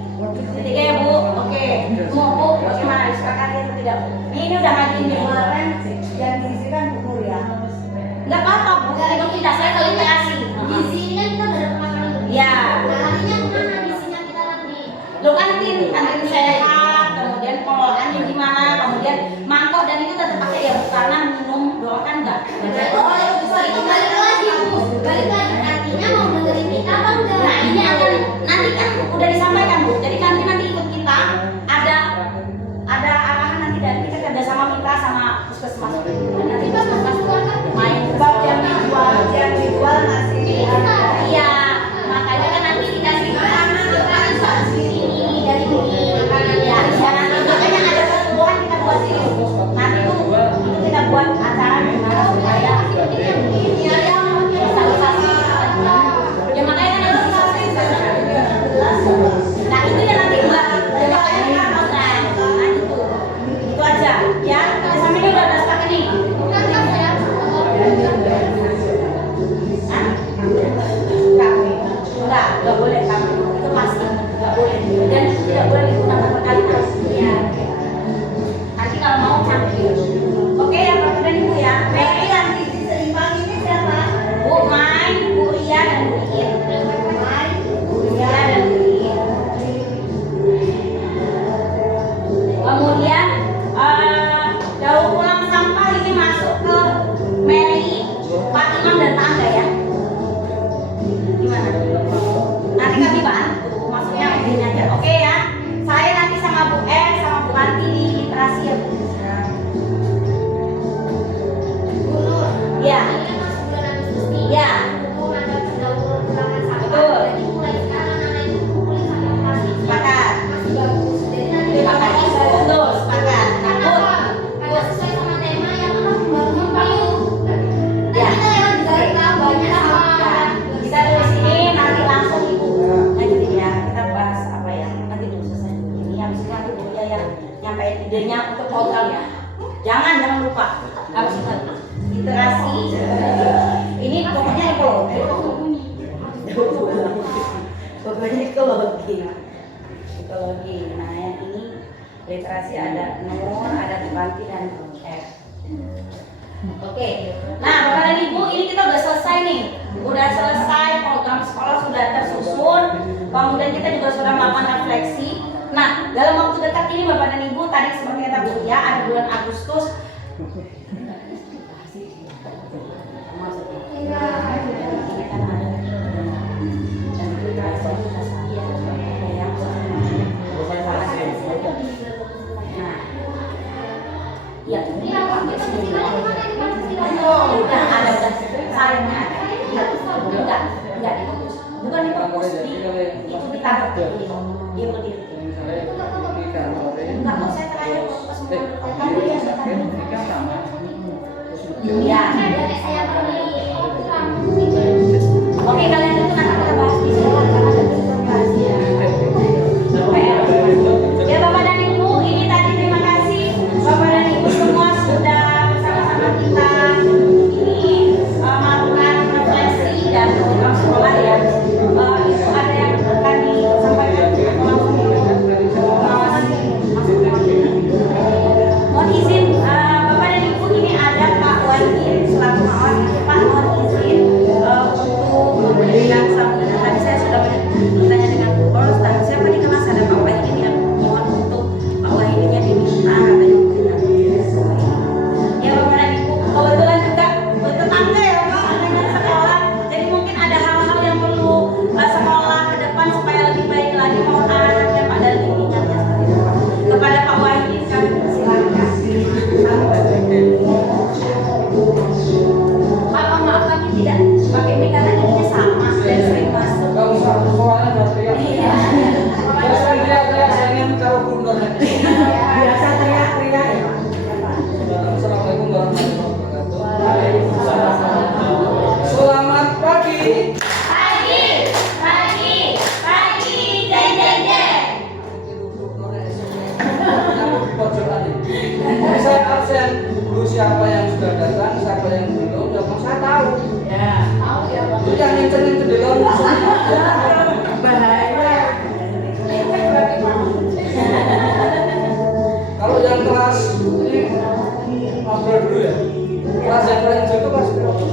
Bertiga ya Bu. Oke. Bu bagaimana disepakati atau tidak? Ini udah ngajuin nih. Kemarin yang diisi kan Bu Nur ya. Enggak apa-apa Bu. Kalau tidak saya ke literasi. Gizi ini kan kita udah makanan dulu. Ya. Nah artinya kemana gizinya kita nanti? Lo kantin sehat, kemudian pengolahannya gimana, kemudian mangkok dan itu tetap pakai ya Bu, karena minum doang kan enggak. Oh itu balik lagi Bu. Balik lagi artinya mau dengerin kita apa enggak? Nah ini akan nanti kan udah disampaikan Bu. Jadi nanti ikut kita ada arahan nanti dan kita kerjasama mitra sama puskesmas. Dan nanti puskesmas main Sebab yang dijual masih iya, makanya kan nanti dikasih Makanan ini dari ini makanan ya, nanti makanya ada pertemuan kita buat sini. Nanti tuh itu kita buat acara gimana supaya sosialisasi. Ya makanya kan nanti nah itu ya nanti buat ya makanya kita program. Nah itu aja ya. Sampai ini udah sepakat nih. Enggak boleh kami itu pasti enggak boleh dan tidak boleh digunakan berkali-kali ya. Nanti kalau mau campur. Oke ya Bapak dan Ibu ya. Berarti yang gizi seimbang ini siapa? Bu Mai, Bu Ria dan Bu Iin. Mai, Bu Ria dan Bu Iin. Kemudian daur ulang sampah ini masuk ke Mary, Pak Imam dan Pak Angga ya. Gimana? Nanti kami bantu, maksudnya ini aja. Oke ya. Saya nanti sama Bu sama Bu Lanti di literasi ya Bu. Bu Nur. Ya. Ini kan masuk bulan Agustus nih. Ya. Mau ada daur ulangan sampah. Betul. Jadi mulai sekarang anak itu kumpulin sampah plastik. Sepakat. Masih bagus. Jadi nanti Sepakat. Betul, sepakat. Nah, Bu. karena sesuai sama tema yang bangun palu. Ya. Nanti kita lewat juga kita banyak sampah. Kita dari sini nanti langsung Ibu lanjutin ya. Kita bahas apa ya? Nanti dulu selesai dulu ini. Habis itu nanti Bu ya yang nyampein idenya untuk program ya. Jangan lupa harus ingat literasi. Ini pokoknya ekologi. Pokoknya ekologi. Ekologi. Nah yang ini literasi ada Nur, ada Banti dan F. Oke. Nah Bapak dan Ibu ini kita udah selesai nih. Udah selesai program sekolah sudah tersusun. Kemudian kita juga sudah melakukan refleksi. Nah dalam waktu dekat ini Bapak dan Ibu tadi seperti yang kita kuliah ada bulan Agustus. Ya, ini apa? Udah ada sayangnya ada. Enggak di fokus. Bukan di fokus itu ditangkap dia berdiri. Enggak mau saya terakhir fokus ya. Oke, kalian itu nanti kita bahas di sini karena ada tujuan rahasia. Ya Bapak dan Ibu, ini tadi terima kasih Bapak dan Ibu semua sudah bersama-sama kita ini melakukan refleksi dan program sekolah ya. Itu ada yang akan disampaikan mohon izin Bapak dan Ibu, ini ada Pak Wahid selaku Pak mohon izin untuk memberikan sambutan. Tadi saya sudah bertanya dengan Bu Ros dan siapa di kelas ada Pak Wahid ini ya, mohon untuk Pak Wahid ini diminta katanya memberikan. Ya Bapak dan Ibu, kebetulan juga tetangga ya Pak dengan sekolah, jadi mungkin ada hal-hal yang perlu sekolah ke depan supaya lebih baik lagi. Mohon arahannya Pak dan bimbingannya seperti itu Pak. Kepada Pak Wahid kami persilakan. Pak, maaf kami tidak pakai mic karena ininya sama dan sering masuk. Gak usah, soalnya gak teriak. Iya. Biasa teriak-teriak, saya ingin taruh bundar. Biasa teriak-teriak ya. Assalamualaikum warahmatullahi wabarakatuh. Selamat pagi. Pagi, jeng jeng jeng. Saya absen dulu, siapa yang sudah datang, siapa yang belum, saya tahu. Ya. Itu yang nyentuh-nyentuh di dalam Bahaya. Kalau yang kelas ini ngobrol dulu ya. Kelas yang paling jauh itu kelas berapa?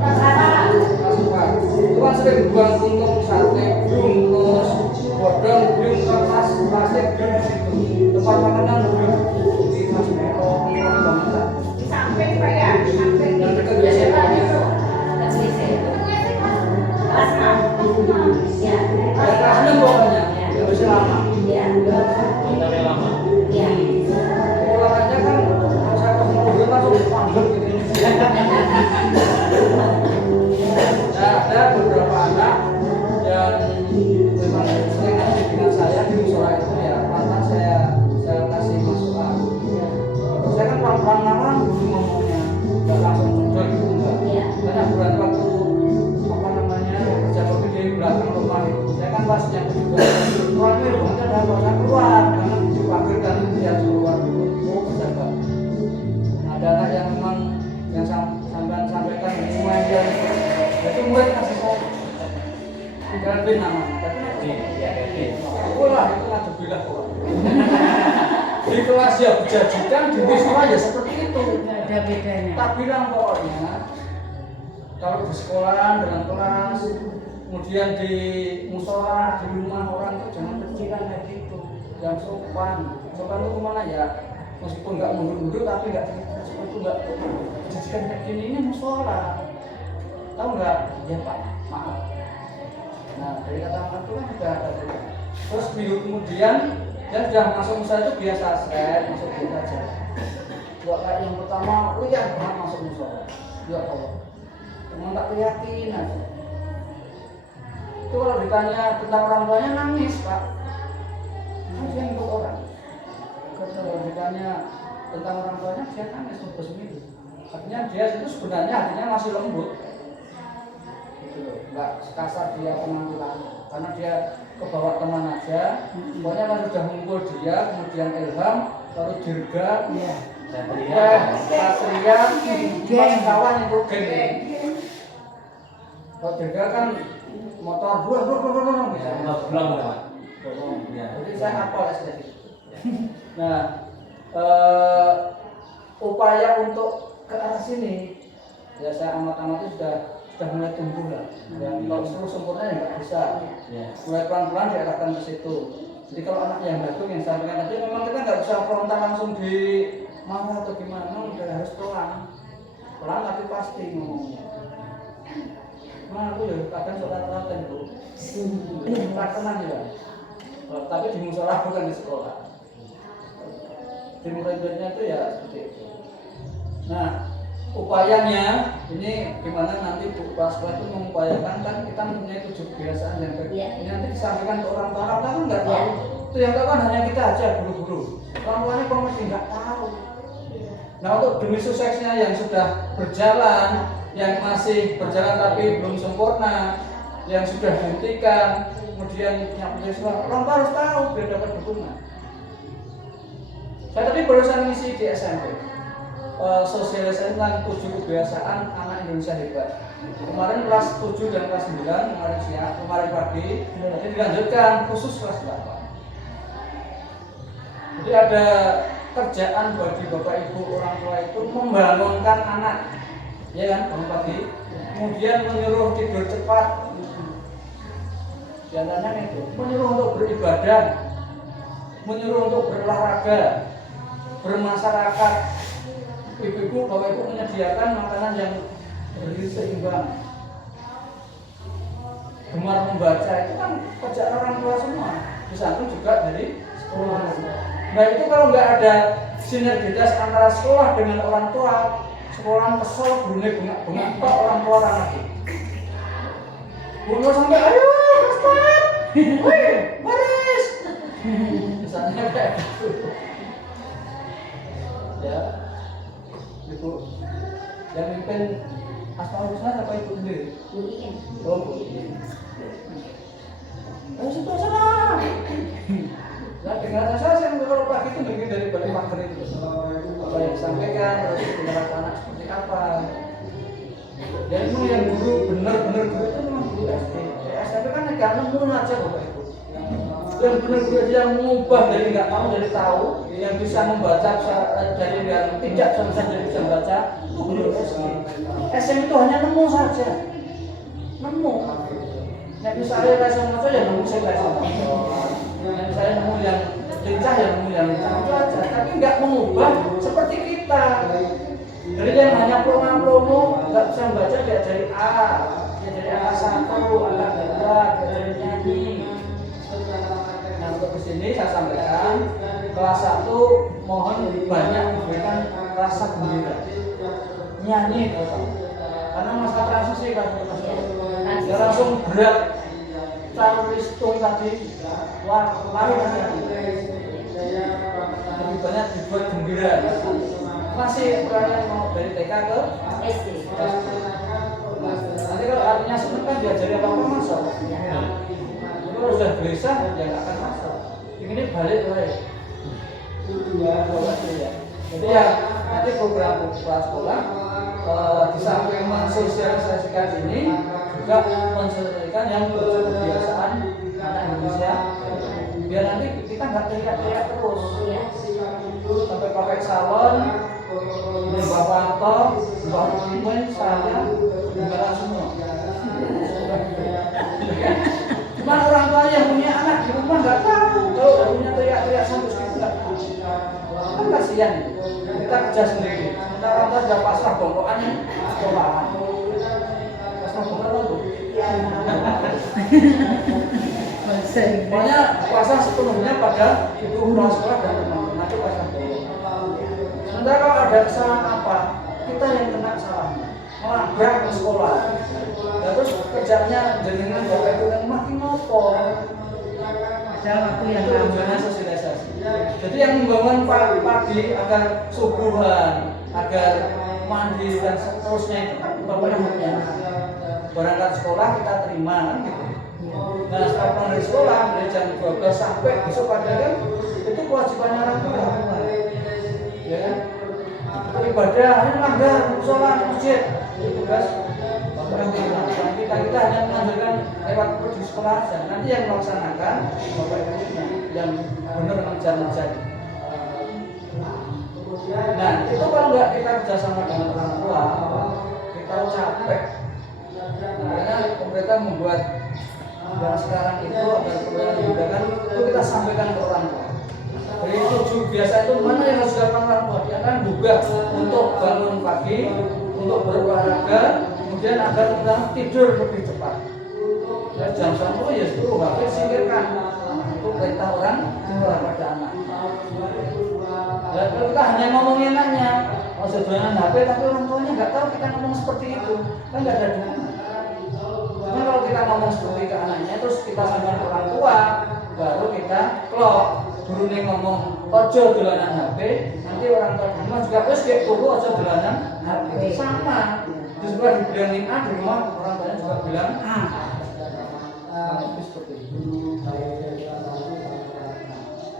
Kelas 4. Itu kan sering buang untung sate, belum terus bodong, belum kelas plastik, belum di situ. Tempat makanan belum di kelas berapa? Di samping Pak ya, di samping. Yang dekat biasanya. Kelas 6. Ya. Yang kelas 6 pokoknya, yang bisa lama. Ya. Kita lama. Ya. Pulangannya kan kalau saya ketemu dulu langsung panggil gitu. Nah, ada beberapa anak yang memang sering ada dengan saya di musola itu ya, lantas saya kasih masukan. Saya kan pelan-pelan ngarang dulu ngomongnya, nggak langsung jujur gitu enggak. Iya. Karena bulan waktu apa namanya kerja kopi di belakang rumah itu, saya kan pas yang kedua keluar itu rumahnya ada apa, saya keluar karena dipanggil kan dia keluar dulu. Oh kerja Pak. Ada anak yang memang yang sampaikan semua yang itu murid kasih saya Kelvin namanya, tapi lah itu nggak bilang di kelas ya berjajikan, di musola ya seperti itu. Nggak ada bedanya. Tak bilang pokoknya kalau di sekolahan dalam kelas, kemudian di musola, di rumah orang itu jangan kecilan kayak gitu, yang sopan. Sopan itu kemana ya? Meskipun nggak mundur-mundur tapi nggak seperti itu, nggak jadikan kayak gini, ini musola. Tahu nggak? Ya Pak, maaf. Nah dari kata maaf itu kan sudah ada. Terus minggu kemudian dia sudah masuk musola itu biasa, saya masuk biasa aja. Gak kayak yang pertama, lihat banget masuk musola. Ya Allah, teman tak yakin aja. Itu kalau ditanya tentang orang tuanya nangis Pak. Kan dia ikut orang. Kalau ditanya tentang orang tuanya dia nangis terus begitu. Artinya dia itu sebenarnya hatinya masih lembut. Gitu loh, nggak sekasar dia penampilan. Karena dia kebawa teman aja. Pokoknya kan sudah ngumpul dia, kemudian Ilham, lalu Dirga, Satria, pas kawan itu geng. Kalau Dirga kan motor buang Ya, gitu. pulang Pak. Ya. Jadi saya apal SD. Nah, upaya untuk ke arah sini, ya saya amat-amat itu sudah mulai tumbuh lah. Dan kalau seluruh sempurna ya nggak bisa. Ya. Mulai pelan-pelan diarahkan ke situ. Jadi kalau anak yang batuk yang sampaikan tadi memang kita nggak bisa frontal langsung di marah atau gimana, udah harus pelan tapi pasti ngomongnya. Nah aku ya kadang suka telaten itu, tak tenang ya. Tapi di musola bukan di sekolah. Di murid-muridnya itu ya seperti itu. Nah upayanya ini gimana nanti Bu Praskola itu mengupayakan, kan kita mempunyai 7 kebiasaan yang baik. Ini nanti disampaikan ke orang tua kan nggak tahu. Itu yang tahu kan hanya kita aja, guru-guru. Orang tuanya kok masih nggak tahu. Nah untuk demi suksesnya yang sudah berjalan, yang masih berjalan tapi belum sempurna, yang sudah dihentikan, kemudian punya beasiswa, orang tua harus tahu biar dapat dukungan. Saya tadi barusan ngisi di SMP. Sosialisasi tentang 7 kebiasaan anak Indonesia hebat. Kemarin kelas 7 dan kelas 9, kemarin siang, kemarin pagi, nanti dilanjutkan khusus kelas 8. Jadi ada kerjaan bagi bapak ibu orang tua itu membangunkan anak, ya kan, bangun pagi, kemudian menyuruh tidur cepat, diantaranya itu, menyuruh untuk beribadah, menyuruh untuk berolahraga, bermasyarakat. Ibu-ibu, bapak ibu menyediakan makanan yang bergizi seimbang, gemar membaca, itu kan kerjaan orang tua semua. Di samping juga dari sekolah. Nah itu kalau nggak ada sinergitas antara sekolah dengan orang tua, sekolah kesel, bengak-bengak kok orang tua orang lagi. Bunga sampai ayo Ustaz, wih baris, misalnya kayak gitu. Ya. Ibu yang mimpin Asmaul Husna apa ibu sendiri? Bu Iin. Oh, Bu Iin. Ayo situ sana. Nah, dengan saya kalau pagi itu bikin dari balik mager itu. Apa yang disampaikan, terus penerapan anak seperti apa. Dan itu yang guru benar-benar guru itu memang guru SD. SMP kan nggak nemu aja Bapak Ibu. Yang benar-benar yang mengubah dari nggak tahu jadi tahu, yang bisa membaca dari yang tidak bisa jadi bisa membaca itu guru SD. SM itu hanya nemu saja, nemu. Nah misalnya rasa moco ya nemu saya rasa moco. Nah misalnya nemu yang lincah ya nemu yang lincah itu aja, tapi nggak mengubah seperti kita. Jadi yang hanya promo nggak bisa membaca dia dari A, dia dari A1, A2, dia dari nyanyi. Nah untuk kesini saya sampaikan kelas 1 mohon banyak memberikan rasa gembira, nyanyi karena masa transisi kan ya langsung berat caristung tadi wah lari lagi lebih banyak dibuat gembira masih ukurannya mau dari TK ke SD. Nanti kalau artinya seneng kan diajari apa-apa masuk. Kalau sudah gelisah ya nggak akan masuk. Ini balik lagi. Jadi ya nanti program sekolah di samping mensosialisasikan ini juga mensosialisasikan yang kebiasaan anak Indonesia biar nanti kita nggak teriak-teriak terus sampai pakai salon, Mbak Panto, Mbak Mimin, saya dengarkan semua. Cuma orang tua yang punya anak di rumah nggak tahu kalau punya teriak-teriak sampai segitu nggak tahu. Kan kasihan itu. Kita kerja sendiri. Sementara kita sudah pasrah bongkokan sekolahan. Pasrah bongkokan itu. Pokoknya pasrah sepenuhnya pada ibu kepala sekolah dan teman-teman itu pasrah bongkokan. Sementara kalau ada kesalahan apa, kita yang kena salahnya. Melanggar ke sekolah. Nah, terus kerjanya jenengan bapak ibu yang makin ngopo. Itu tujuannya sosialisasi. Jadi yang membangun pagi agar subuhan, agar mandi dan seterusnya itu kan bapak ibunya. Berangkat sekolah kita terima kan gitu. Nah setelah pulang dari sekolah dari jam 12 sampai besok pagi kan itu kewajibannya orang tua. Ya kan? Ibadah hanya melanggar sholat masjid itu tugas bapak ibu. Kita hanya mengajarkan lewat di sekolah saja. Nanti yang melaksanakan bapak ibunya yang benar mengajar. Nah itu kalau nggak kita kerjasama dengan orang tua, kita capek. Karena pemerintah membuat yang sekarang itu agar perubahan dibedakan itu kita sampaikan ke orang tua. Dari tujuh biasa itu mana yang harus dilakukan orang tua? Dia akan juga untuk bangun pagi, untuk berolahraga, kemudian agar kita tidur lebih cepat. Ya, jam 1 ya suruh HP singkirkan. Itu perintah orang tua pada anak. Dan kalau kita hanya ngomongin anaknya, mau sebenarnya HP tapi orang tuanya nggak tahu kita ngomong seperti itu, kan nggak ada gunanya. Cuma kalau kita ngomong seperti ke anaknya, terus kita sama orang tua, baru kita klop. Guru nih ngomong ojo dolanan HP, nanti orang tua di rumah juga terus kayak tunggu ojo dolanan HP sama. Terus juga dibilangin A di rumah, orang tuanya juga bilang A. Itu seperti itu.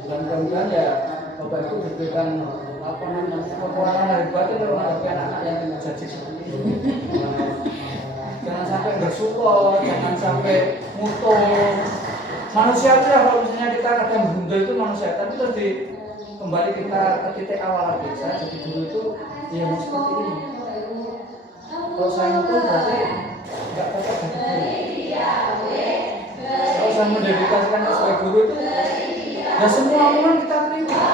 Dan kemudian ya Bapak itu diberikan apa namanya kekuatan dari batin untuk menghadapi anak-anak yang tidak jadi seperti itu. Jangan sampai bersyukur, jangan sampai mutung. Manusia itu ya kalau misalnya kita kadang bunda itu manusia, tapi terus kembali kita ke titik awal lagi. Saya jadi guru itu ya mau seperti ini. Kalau saya mutung berarti nggak cocok jadi guru. Kalau saya mendedikasikan sebagai guru itu ya semua omongan kita terima.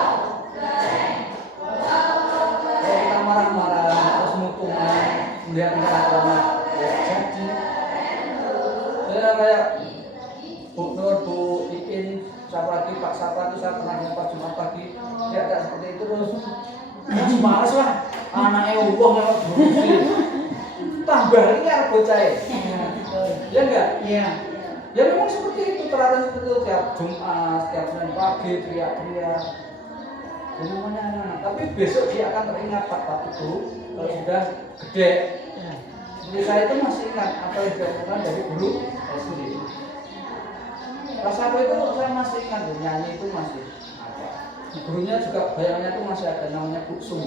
Kalau kita marah-marah terus mutungan, kemudian anak-anak ya jadi. Saya kayak Bu Nur, Bu Iin, siapa lagi Pak Sapa itu saya pernah nyapa Jumat pagi. Dia ada seperti itu terus. Mas males lah, anaknya uang kalau berusi. Tambah liar bocah. Ya enggak? Iya. Ya memang seperti itu, teratur seperti itu tiap Jumat, tiap Senin pagi teriak-teriak. Jadi namanya anak-anak. Tapi besok dia akan teringat Pak itu kalau sudah gede. Jadi saya itu masih ingat apa yang dilakukan dari guru saya sendiri. Pas apa itu saya masih ingat, nyanyi itu masih ada. Gurunya juga bayangannya itu masih ada, namanya Bu Sum.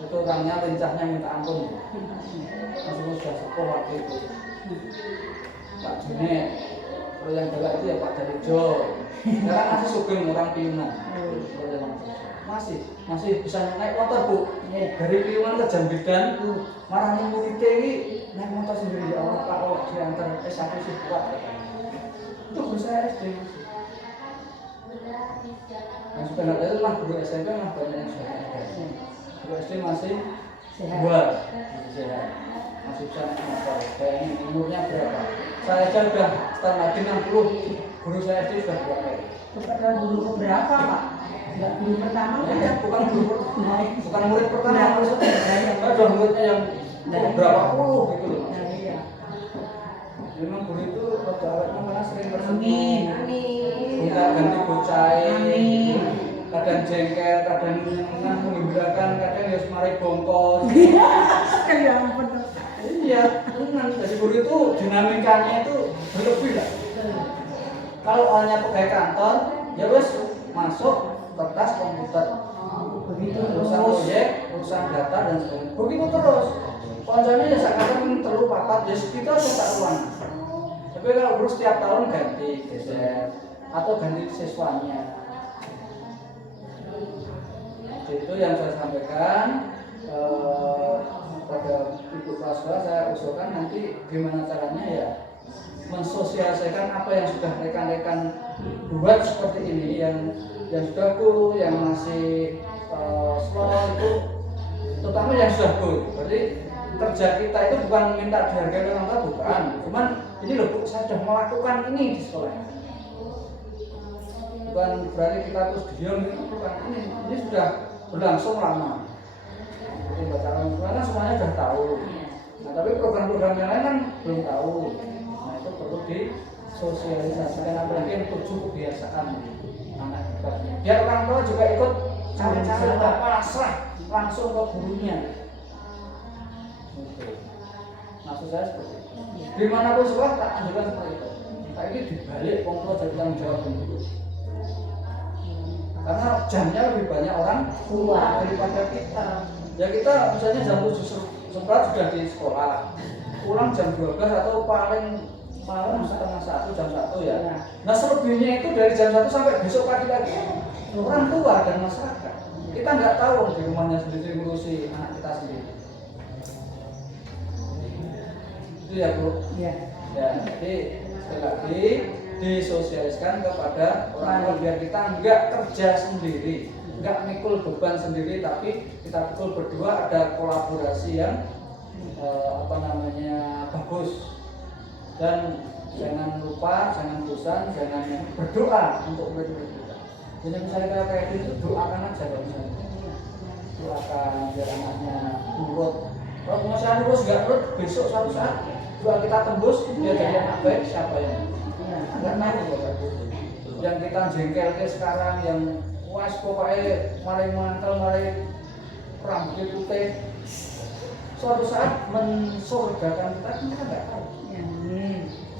Itu orangnya lincahnya minta ampun. Masih sudah sepuh waktu itu. Pak Junet, kalau yang galak itu ya Pak Darijo. Sekarang masih sugeng orang Piungan. Masih bisa naik motor Bu. Dari Piungan ke Jambidan marahin muridnya ini naik motor sendiri. Ya Allah kalau diantar S1 sih kuat. Itu guru saya SD. Yang sudah nggak tahu lah guru SMP mah banyak yang sudah ada. Guru SD masih sehat. Masih bisa naik motor. Bayangin umurnya berapa? Saya aja udah setahun lagi 60. Guru saya SD sudah 2 kali. Kepada guru keberapa Pak? Enggak guru pertama kan? Ya, bukan murid pertama maksudnya. Ada muridnya yang berapa puluh gitu loh. Iya. Memang guru itu pada awalnya malah sering bersedih. Amin. Kita ganti bocah. Kadang jengkel, kadang menggembirakan, kadang ya semari bongkos. Kayak bener. Iya, benar. Jadi guru itu dinamikanya itu berlebih lah. Kalau hanya pegawai kantor, ya wes masuk kertas komputer. Begitu Urusan proyek, urusan data dan sebagainya. Begitu terus. Konconya ya sekarang telu papat, ya kita cetak uang. Tapi kalau guru setiap tahun ganti geser atau ganti siswanya. Itu yang saya sampaikan pada Ibu Praswa. Saya usulkan nanti gimana caranya ya mensosialisasikan apa yang sudah rekan-rekan buat seperti ini, yang sudah cool, yang masih slow itu, terutama yang sudah cool. Berarti kerja kita itu bukan minta dihargai orang tua, bukan. Cuman ini loh Bu, saya sudah melakukan ini di sekolah. Bukan berarti kita terus diam, itu bukan. Ini sudah berlangsung lama. Jadi baca orang tua kan semuanya sudah tahu. Nah tapi program-program yang lain kan belum tahu. Nah itu perlu disosialisasikan, apalagi yang tujuh kebiasaan anak kita. Biar orang tua juga ikut cara-cara apa asrah langsung ke gurunya. Maksud saya seperti itu. Dimanapun sekolah tak anjurkan seperti itu. Nah ini dibalik pokok jadi tanggung jawab dulu. Karena jamnya lebih banyak orang tua daripada kita. Ya kita misalnya jam 7 sudah di sekolah, pulang jam 12 atau paling malam setengah 1, jam 1 ya. Nah selebihnya itu dari jam 1 sampai besok pagi lagi orang tua dan masyarakat. Kita nggak tahu di rumahnya sendiri ngurusi anak kita sendiri. Itu ya Bu. Iya. Ya, jadi sekali lagi disosialiskan kepada orang tua biar kita nggak kerja sendiri, nggak mikul beban sendiri, tapi kita betul berdua ada kolaborasi yang bagus. Dan jangan lupa, jangan bosan, jangan berdoa untuk murid-murid kita. Jadi misalnya kayak itu doakan aja kalau misalnya. Doakan biar anaknya nurut. Kalau misalnya nurut nggak nurut, besok suatu saat doa kita tembus, dia jadi anak baik, siapa yang nggak tahu Bapak Ibu. Yang kita jengkel ke sekarang, yang was pokoknya maling mantel, maling rambutnya putih, suatu saat mensurgakan kita nggak tahu.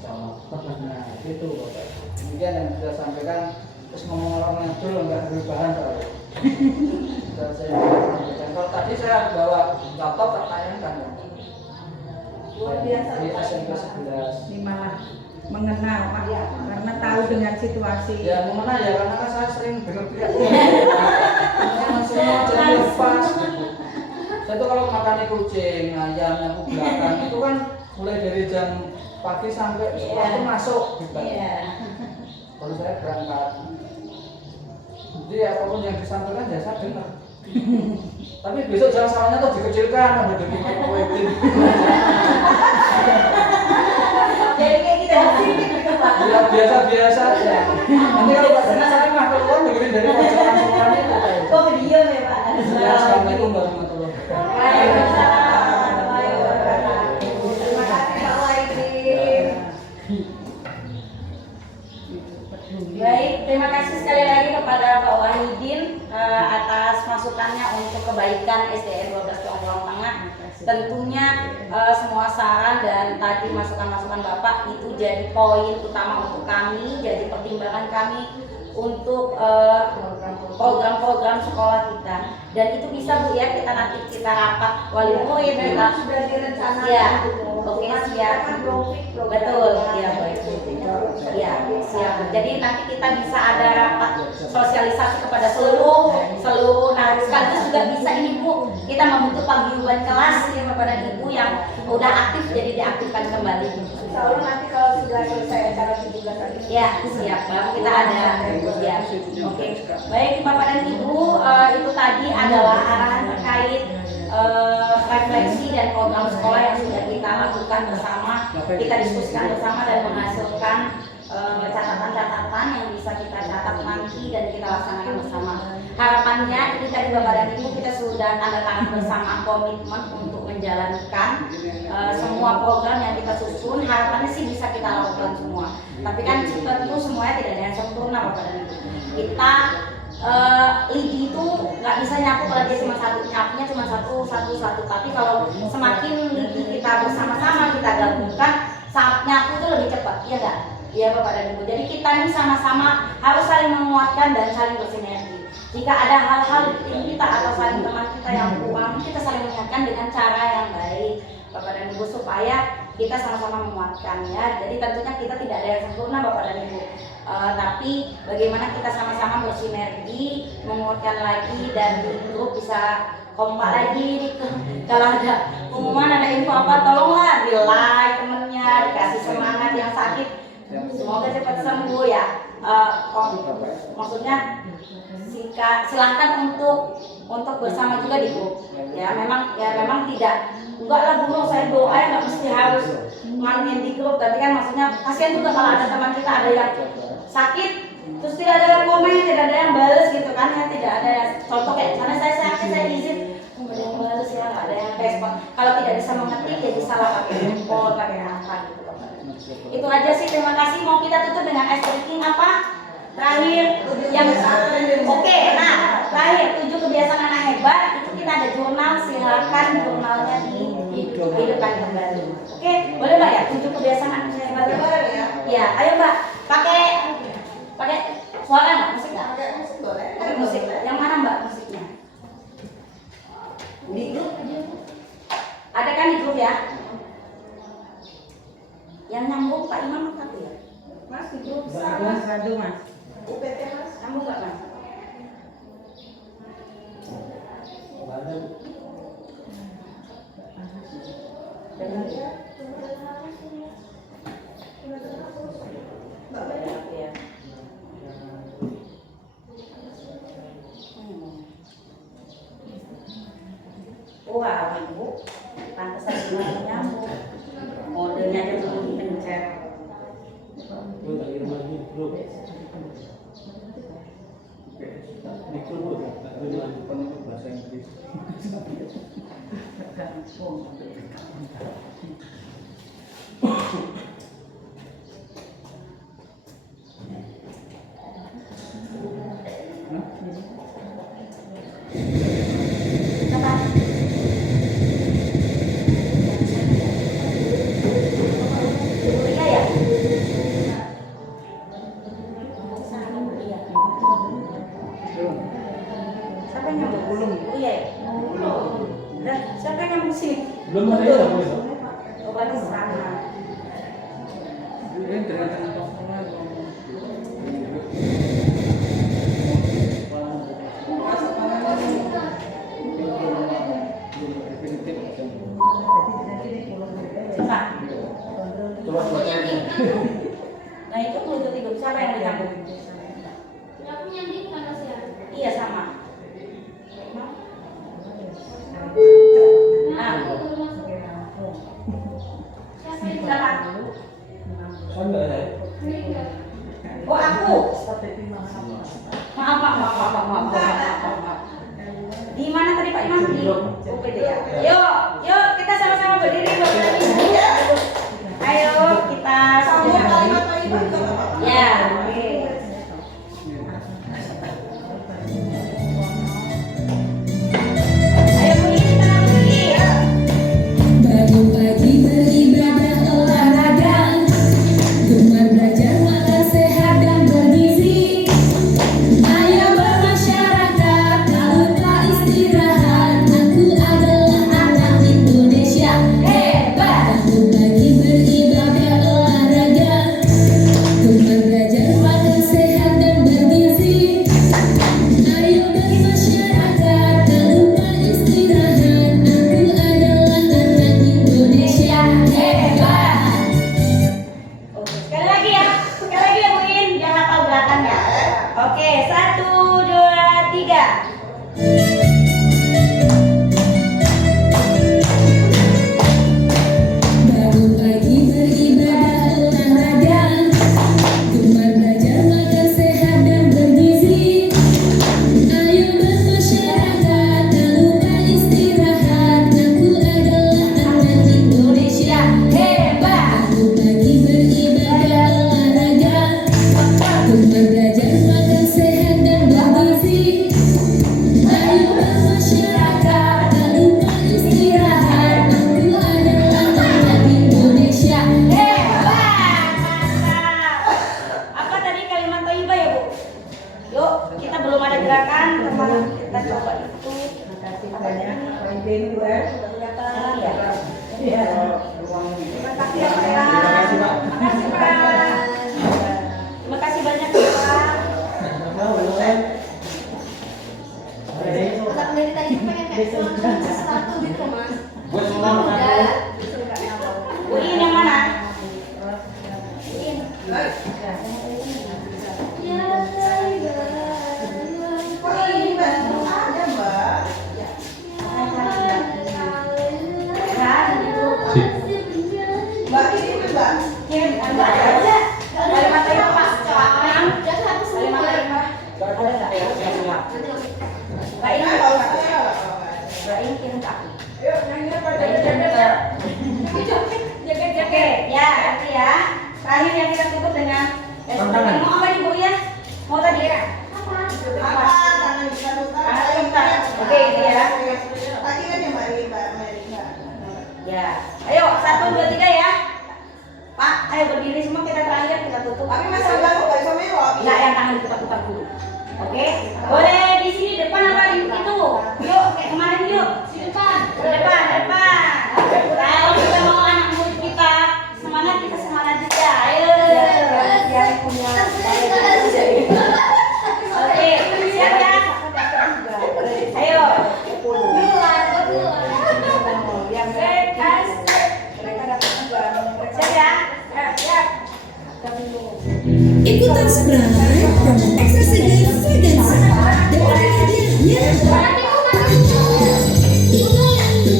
Sama. Nah itu Bapak Ibu. Demikian yang saya sampaikan. Terus ngomong orang ngedul nggak berbahan soalnya. Dan saya sampaikan. Kalau tadi saya bawa laptop tak tayangkan. Luar biasa. Di SMP 11. Ini malah mengenal Pak, karena tahu dengan situasi. Ya mengenal ya karena kan saya sering dengar teriak. Semua jadi lepas. Saya tuh kalau makan kucing, ayam yang ke belakang itu kan mulai dari jam pagi sampai sekolah itu masuk gitu. Kalau saya berangkat. Jadi apapun yang disampaikan ya saya dengar. Tapi besok jangan salahnya tuh dikecilkan, ada di microwave. Jadi kayak kita di sini gitu Pak. Ya biasa-biasa aja. Nanti kalau nggak senang saya mah keluar dengerin dari pojokan semuanya itu. Kok diam ya Pak? Ya assalamualaikum warahmatullahi wabarakatuh. Waalaikumsalam. Terima kasih Pak Wahidin. Baik, terima kasih sekali lagi kepada Pak Wahidin atas masukannya untuk kebaikan SDN 12 Tiongkok Tengah. Tentunya semua saran dan tadi masukan-masukan Bapak itu jadi poin utama untuk kami, jadi pertimbangan kami untuk program-program sekolah kita. Dan itu bisa Bu ya, kita nanti kita rapat wali murid kita Sudah direncanakan. ya. Oke, siap. Betul, ya baik. Ya, siap. Jadi nanti kita bisa ada rapat sosialisasi kepada seluruh. Nah, sekaligus juga bisa ini Bu, kita membentuk paguyuban kelas ya Bapak dan Ibu yang udah aktif jadi diaktifkan kembali. Insya Allah nanti kalau sudah selesai acara 17 hari. Ya, siap. Baru kita ada. Ya. Oke. Baik Bapak dan Ibu, itu tadi adalah arahan terkait refleksi dan program sekolah yang sudah kita lakukan bersama, kita diskusikan bersama dan menghasilkan catatan-catatan yang bisa kita catat nanti dan kita laksanakan bersama. Harapannya ini tadi Bapak dan Ibu kita sudah tanda tangan bersama komitmen untuk menjalankan semua program yang kita susun. Harapannya sih bisa kita lakukan semua. Tapi kan tentu semuanya tidak ada yang sempurna Bapak dan Ibu. Kita lidi itu nggak bisa nyapu kalau dia cuma satu, nyapunya cuma satu. Tapi kalau semakin lidi kita bersama-sama kita gabungkan, saat nyapu itu lebih cepat, iya nggak? Iya Bapak dan Ibu. Jadi kita ini sama-sama harus saling menguatkan dan saling bersinergi. Jika ada hal-hal di tim kita atau saling teman kita yang kurang, kita saling mengingatkan dengan cara yang baik Bapak dan Ibu supaya kita sama-sama menguatkan ya. Jadi tentunya kita tidak ada yang sempurna Bapak dan Ibu. Tapi bagaimana kita sama-sama bersinergi, menguatkan lagi dan di grup bisa kompak lagi. Kalau ada pengumuman, ada info apa, tolonglah di like temennya, dikasih semangat yang sakit. Semoga cepat sembuh ya. Maksudnya silahkan untuk bersama juga di grup. Ya memang tidak. Enggak lah Bu, saya doa ya nggak mesti harus nganuin di grup. Tapi kan maksudnya kasihan juga kalau ada teman kita ada yang sakit, terus tidak ada yang komen, tidak ada yang balas gitu kan ya, tidak ada yang contoh kayak misalnya saya sakit, saya izin, nggak ada yang balas ya, nggak ada yang respon. Kalau tidak bisa mengetik ya bisa lah pakai handphone, pakai apa gitu. Itu aja sih, terima kasih. Mau kita tutup dengan ice breaking apa? Terakhir yang oke, nah terakhir 7 kebiasaan anak hebat itu kita ada jurnal, silakan jurnalnya dihidupkan kembali. Oke, boleh Mbak ya 7 kebiasaan anak hebat ya? Ya, ayo Mbak, pakai suara nggak, musik nggak? Pakai musik. Yang mana Mbak musiknya? Di grup ada kan di grup ya? Yang nyambung Pak Imam satu ya? Mas di grup Mas Radu Mas. UPT Mas. Nyambung nggak Mas? Ada. Dengar ya? Wah, ibu, pantesan belum nyambung. Modenya aja belum dipencet. Lu tak kirim lagi, bro. Mikro bro, tak kirim lagi penutup bahasa Inggris. Iya ya? Siapa yang nyambung? Belum. Oh iya ya? Nah, siapa yang nyambung sini? Belum ada ya, boleh. Oh, berarti sama. Ini dengan potongan. Coba. Coba bacanya. Nah itu bluetooth itu siapa yang nyambung? Aku nyambung panas ya. Iya sama. Nah, Aku baru masuk. Siapa yang siapa? Sama ya? Enggak. Oh aku. Maaf. Di mana tadi Pak Imam? Di UPD ya. Yuk kita sama-sama berdiri berdiri. Ayo kita Sambung kalimat thayyibah juga nggak apa-apa. Ya, oke. Ayo bunyi kita bunyi. Bangun pagi beribadah olahraga, gemar belajar makan sehat dan bergizi. Ayo bermasyarakat, tak lupa istirahat. Aku adalah anak Indonesia hebat. Bangun pagi beribadah olahraga, gemar belajar makan sehat dan bergizi. Ayo bermasyarakat, tak lupa istirahat. Aku adalah anak Indonesia hebat. Oke, sekali lagi ya Bu In, jangan hafal belakangnya. Oke, 1, 2, 3. Bangun pagi beribadah olahraga, gemar belajar makan sehat dan bergizi. Ayo bermasyarakat, tak lupa istirahat. Aku adalah anak Indonesia hebat. Bangun pagi beribadah olahraga, gemar belajar makan sehat dan bergizi. Ayo bermasyarakat, tak lupa istirahat. Aku adalah anak Indonesia hebat. Apa tadi kalimat thayyibah ya Bu? Yuk, kita belum ada gerakan, kemarin kita coba itu. Terima kasih banyak Pak Ibin Bu ya. Iya. Iya. Terima kasih ya Pak. Terima kasih Pak. Terima kasih Pak. Terima kasih banyak ya Pak. Anak dari tadi pengen kayak makan sesuatu gitu mas. Gue Cuma semua makan udah. dulu. Bu In yang mana? Ya, Kok ini Mbak? Ada Mbak. Mbak ini Mbak. Ada aja. Kalimat thayyibah Pak. Jangan hapus semua. Kalimat thayyibah. Ada enggak ya? Mbak In, Kalau nggak saya nggak apa-apa. Mbak In kirim ke aku. Yuk nyanyi apa? Mbak In kirim ke Oke, ya, nanti ya. Terakhir yang kita tutup dengan Tantangan. mau apa nih Bu ya? Mau tadi ya? Apa? Tangan diputar. Tangan diputar. Oke, ini ya. Tadi kan yang Mbak Melika. Ya. Ayo, 1, 2, 3 ya. Pak, ayo berdiri semua kita terakhir kita tutup. Tapi Mas Abang kok nggak bisa melok? Enggak, yang tangan diputar-putar dulu. Oke? Boleh di sini depan apa di itu? Yuk, kayak kemarin yuk. Di depan. Depan. Kalau kita mau anak murid kita semangat, kita semangat juga. Ayo. Yang punya Oke, siap ya? Ayo. yang mereka dapat juga. Siap ya? Siap. Ikutan Sprite promo Extra Segar Fragranza. Dapat hadiahnya. Tinggal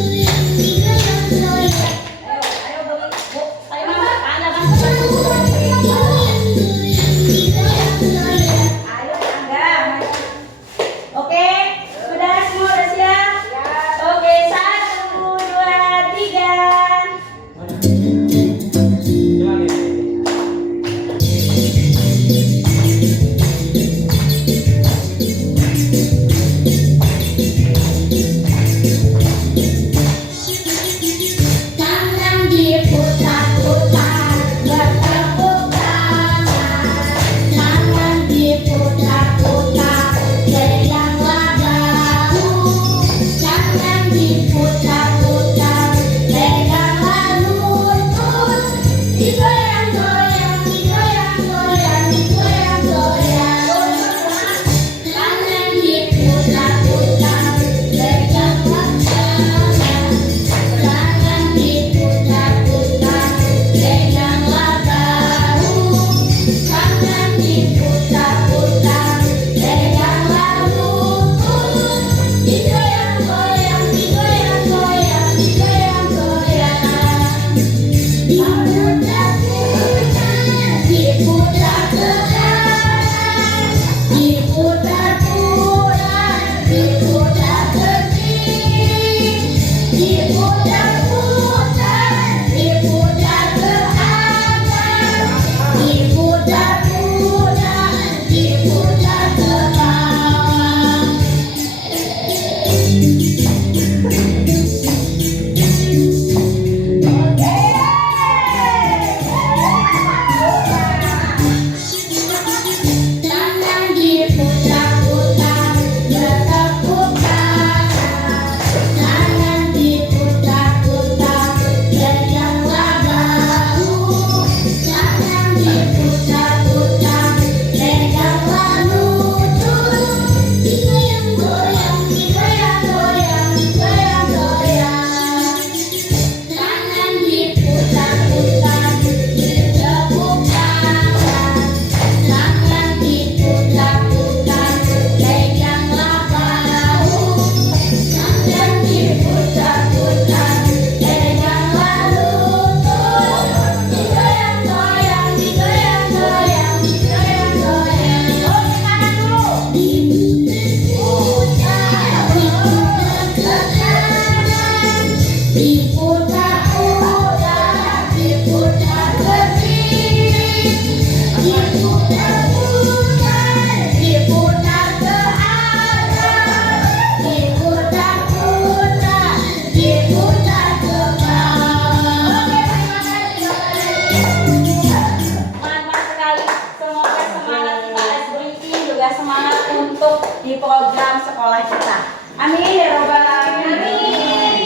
sekolah kita. Amin ya robbal alamin.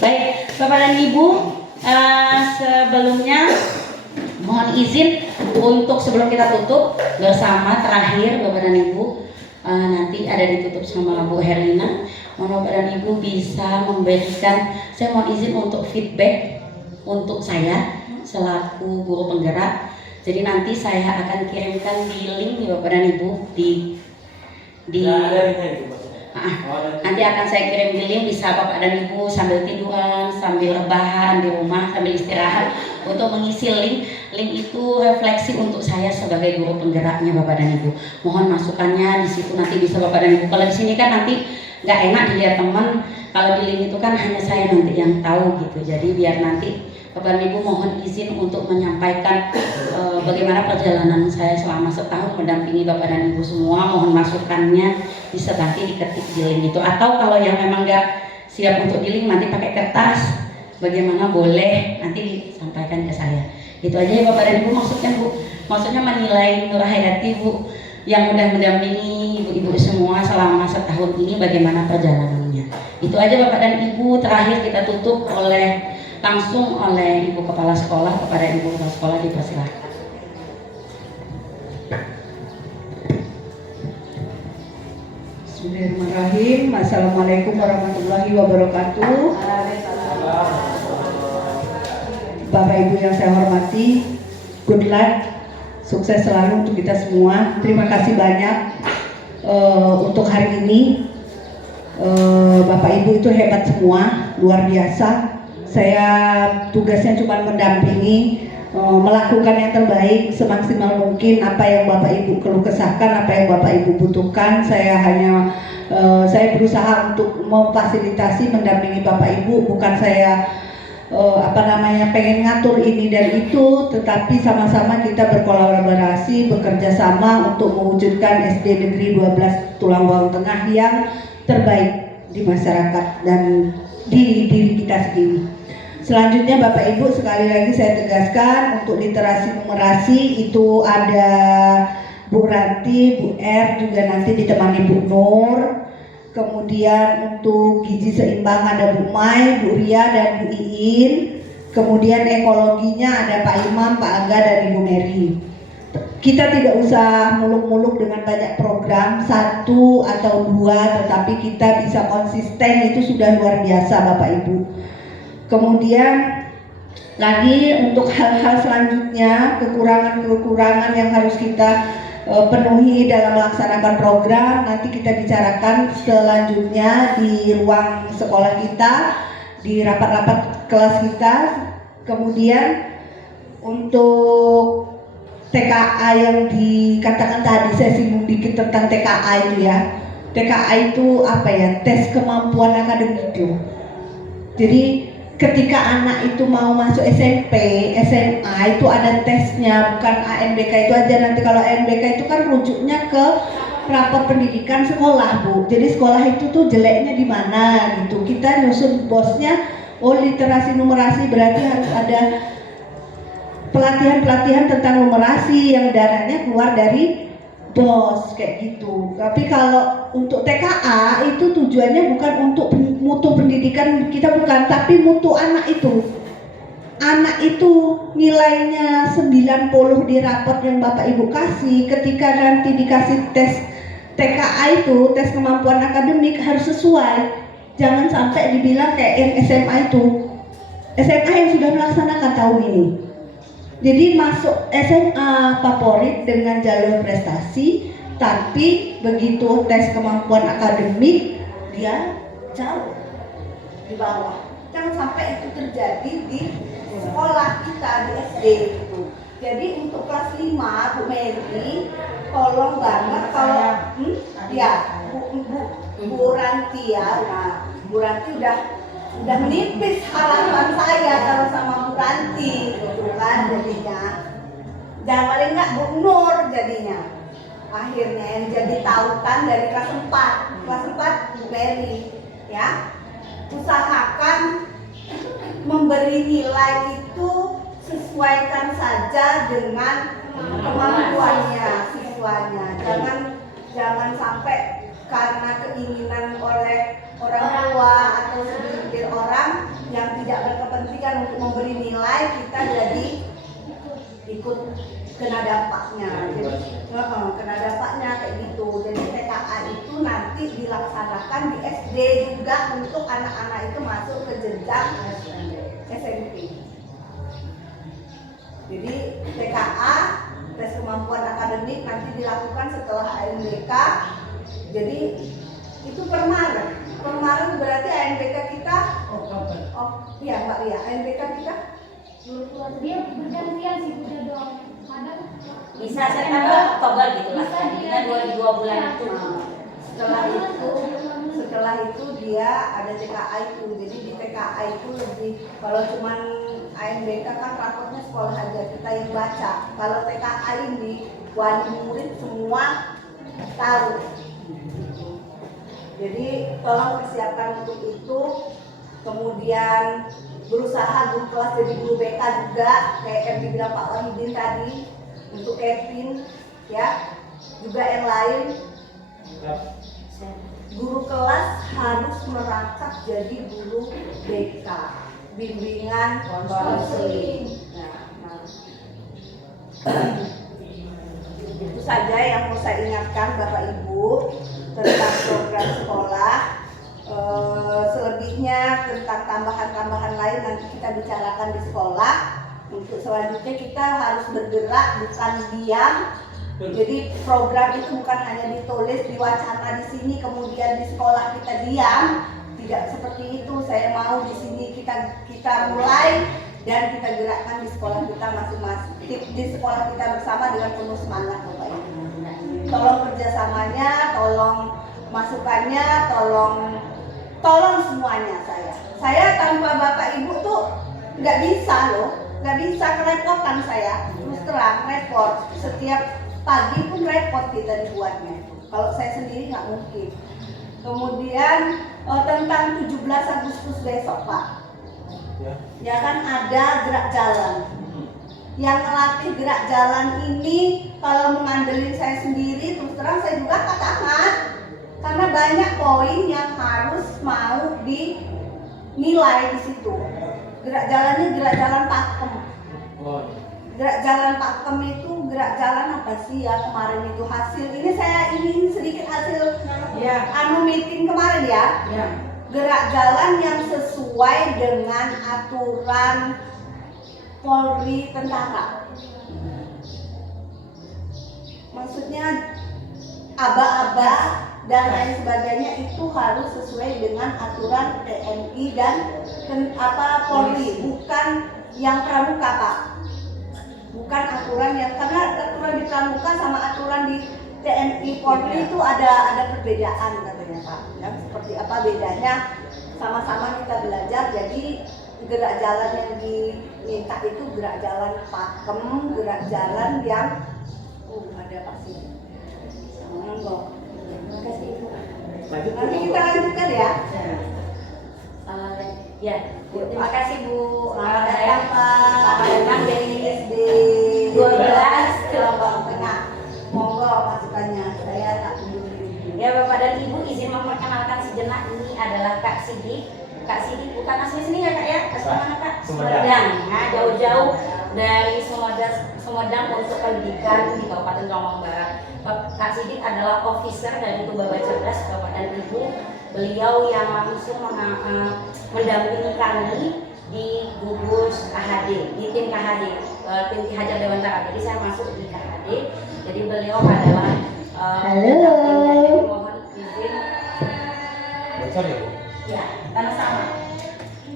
Baik, Bapak dan Ibu, sebelumnya mohon izin untuk sebelum kita tutup bersama terakhir Bapak dan Ibu, nanti ada ditutup sama Bu Herlina. Mohon Bapak dan Ibu bisa memberikan, saya mohon izin untuk feedback untuk saya selaku guru penggerak. Jadi nanti saya akan kirimkan di link Bapak dan Ibu di nanti akan saya kirim di link, bisa Bapak dan Ibu sambil tiduran, sambil rebahan di rumah, sambil istirahat untuk mengisi link. Link itu refleksi untuk saya sebagai guru penggeraknya Bapak dan Ibu. Mohon masukannya di situ, nanti bisa Bapak dan Ibu. Kalau di sini kan nanti nggak enak dilihat teman. Kalau di link itu kan hanya saya nanti yang tahu gitu. Jadi biar nanti Bapak dan Ibu mohon izin untuk menyampaikan bagaimana perjalanan saya selama setahun mendampingi Bapak dan Ibu semua. Mohon masukannya bisa nanti diketik di link itu. Atau kalau yang memang nggak siap untuk di link nanti pakai kertas, bagaimana boleh nanti disampaikan ke saya. Itu aja ya Bapak dan Ibu maksudnya Bu. Maksudnya menilai Nur Hayati Bu yang udah mendampingi ibu-ibu semua selama setahun ini bagaimana perjalanannya. Itu aja Bapak dan Ibu. Terakhir kita tutup langsung oleh Ibu Kepala Sekolah. Kepada Ibu Kepala Sekolah dipersilakan. Bismillahirrahmanirrahim. Assalamualaikum warahmatullahi wabarakatuh. Bapak Ibu yang saya hormati, good luck, sukses selalu untuk kita semua. Terima kasih banyak untuk hari ini. Bapak Ibu itu hebat semua, luar biasa. Saya tugasnya cuma mendampingi, melakukan yang terbaik semaksimal mungkin. Apa yang Bapak Ibu keluh kesahkan, apa yang Bapak Ibu butuhkan, saya berusaha untuk memfasilitasi, mendampingi Bapak Ibu. Bukan saya pengen ngatur ini dan itu, tetapi sama-sama kita berkolaborasi, bekerja sama untuk mewujudkan SD Negeri 12 Tulang Bawang Tengah yang terbaik di masyarakat dan di diri kita sendiri. Selanjutnya Bapak Ibu, sekali lagi saya tegaskan untuk literasi numerasi itu ada Bu Ranti, Bu R, juga nanti ditemani Bu Nur. Kemudian untuk gizi seimbang ada Bu Mai, Bu Ria, dan Bu Iin. Kemudian ekologinya ada Pak Imam, Pak Angga, dan Ibu Mary. Kita tidak usah muluk-muluk dengan banyak program, 1 atau 2, tetapi kita bisa konsisten, itu sudah luar biasa Bapak Ibu. Kemudian lagi untuk hal-hal selanjutnya, kekurangan-kekurangan yang harus kita penuhi dalam melaksanakan program, nanti kita bicarakan selanjutnya di ruang sekolah kita, di rapat-rapat kelas kita. Kemudian untuk TKA yang dikatakan tadi, saya singgung dikit tentang TKA itu ya. TKA itu apa ya? Tes kemampuan akademik itu. Jadi ketika anak itu mau masuk SMP, SMA itu ada tesnya, bukan ANBK itu aja. Nanti kalau ANBK itu kan rujuknya ke rapor pendidikan sekolah Bu. Jadi sekolah itu tuh jeleknya di mana gitu. Kita nyusun bosnya, oh literasi numerasi berarti harus ada pelatihan-pelatihan tentang numerasi yang dananya keluar dari bos kayak gitu. Tapi kalau untuk TKA itu tujuannya bukan untuk mutu pendidikan kita, bukan, tapi mutu anak itu. Anak itu nilainya 90 di raport yang Bapak Ibu kasih, ketika nanti dikasih tes TKA itu, tes kemampuan akademik harus sesuai. Jangan sampai dibilang kayak yang SMA itu. SMA yang sudah melaksanakan tahun ini. Jadi masuk SMA favorit dengan jalur prestasi, tapi begitu tes kemampuan akademik dia jauh di bawah. Jangan sampai itu terjadi di sekolah kita di SD itu. Jadi untuk kelas 5 Bu Mary, tolong banget kalau Bu Ranti ya. Nah, Bu Ranti udah menipis harapan saya kalau sama Bu Ranti gitu kan jadinya. Dan paling enggak Bu Nur jadinya. Akhirnya yang jadi tautan dari kelas 4. Kelas 4 Bu Mary ya. Usahakan memberi nilai itu sesuaikan saja dengan kemampuannya siswanya. Jangan sampai karena keinginan oleh orang tua atau segelintir orang yang tidak berkepentingan untuk memberi nilai, kita jadi ikut kena dampaknya. Jadi, kena dampaknya kayak gitu. Jadi TKA itu nanti dilaksanakan di SD juga untuk anak-anak itu masuk ke jenjang SMP. Jadi TKA, tes kemampuan akademik, nanti dilakukan setelah ANBK. Jadi itu per Maret. Per Maret berarti ANBK kita. Iya Mbak Ria, ANBK kita. Dia bergantian sih udah doang. Kadang Bisa September, Oktober gitu lah. Bisa Kita 2 bulan itu. Setelah itu dia ada TKA itu. Jadi di TKA itu lebih, kalau cuman ANBK kan rapotnya sekolah aja kita yang baca. Kalau TKA ini wali murid semua tahu. Jadi tolong persiapkan untuk itu. Kemudian berusaha guru kelas jadi guru BK juga, kayak yang dibilang Pak Wahidin tadi, untuk Kevin ya, juga yang lain. Guru kelas harus merangkap jadi guru BK, bimbingan konseling. Itu saja yang mau saya ingatkan Bapak Ibu tentang program sekolah. Selebihnya tentang tambahan-tambahan lain nanti kita bicarakan di sekolah. Untuk selanjutnya kita harus bergerak, bukan diam. Jadi program itu bukan hanya ditulis, diwacana di sini, kemudian di sekolah kita diam. Tidak seperti itu. Saya mau di sini kita mulai dan kita gerakkan di sekolah kita masing-masing, di sekolah kita bersama dengan penuh semangat, Bapak Ibu. Tolong kerjasamanya, tolong masukannya, tolong semuanya saya tanpa Bapak Ibu tuh nggak bisa loh, nggak bisa, kerepotan saya, terus terang repot, setiap pagi pun repot kita dibuatnya, kalau saya sendiri nggak mungkin. Kemudian tentang 17 Agustus besok Pak, ya kan ada gerak jalan. Yang ngelatih gerak jalan ini kalau mengandelin saya sendiri, terus terang saya juga angkat tangan. Karena banyak poin yang harus mau dinilai di situ. Gerak jalannya gerak jalan pakem. Gerak jalan pakem itu gerak jalan apa sih ya kemarin itu hasil. Ini saya ingin sedikit hasil meeting kemarin ya. Gerak jalan yang sesuai dengan aturan Polri tentara. Maksudnya aba-aba dan lain sebagainya itu harus sesuai dengan aturan TNI dan Polri, bukan yang pramuka Pak. Bukan aturan yang, karena aturan di pramuka sama aturan di TNI Polri itu ada perbedaan katanya Pak. Yang seperti apa bedanya? Sama-sama kita belajar. Jadi gerak jalan yang diminta itu gerak jalan pakem, gerak jalan yang ada pasti. Monggo. Nanti kita lanjutkan ya. Ya, terima kasih Bu. Selamat datang Pak. Datang dari SD 12 Gelombang Tengah. Monggo masukannya. Saya tak peduli. Ya Bapak dan Ibu, izin memperkenalkan sejenak, ini adalah Kak Sidik. Kak Sidik bukan asli sini ya Kak ya? Asli mana Kak? Sumedang. Nah, jauh-jauh dari Sumedang untuk pendidikan di Kabupaten Jombang Barat. Kak Sidik adalah officer dari Tubaba Cerdas Bapak dan Ibu. Beliau yang langsung mendampingi kami di gugus KHD, di tim KHD, tim Ki Hajar Dewantara. Jadi saya masuk di KHD. Jadi beliau adalah Halo. Mohon izin. Bocor ya Bu? Ya, karena sama.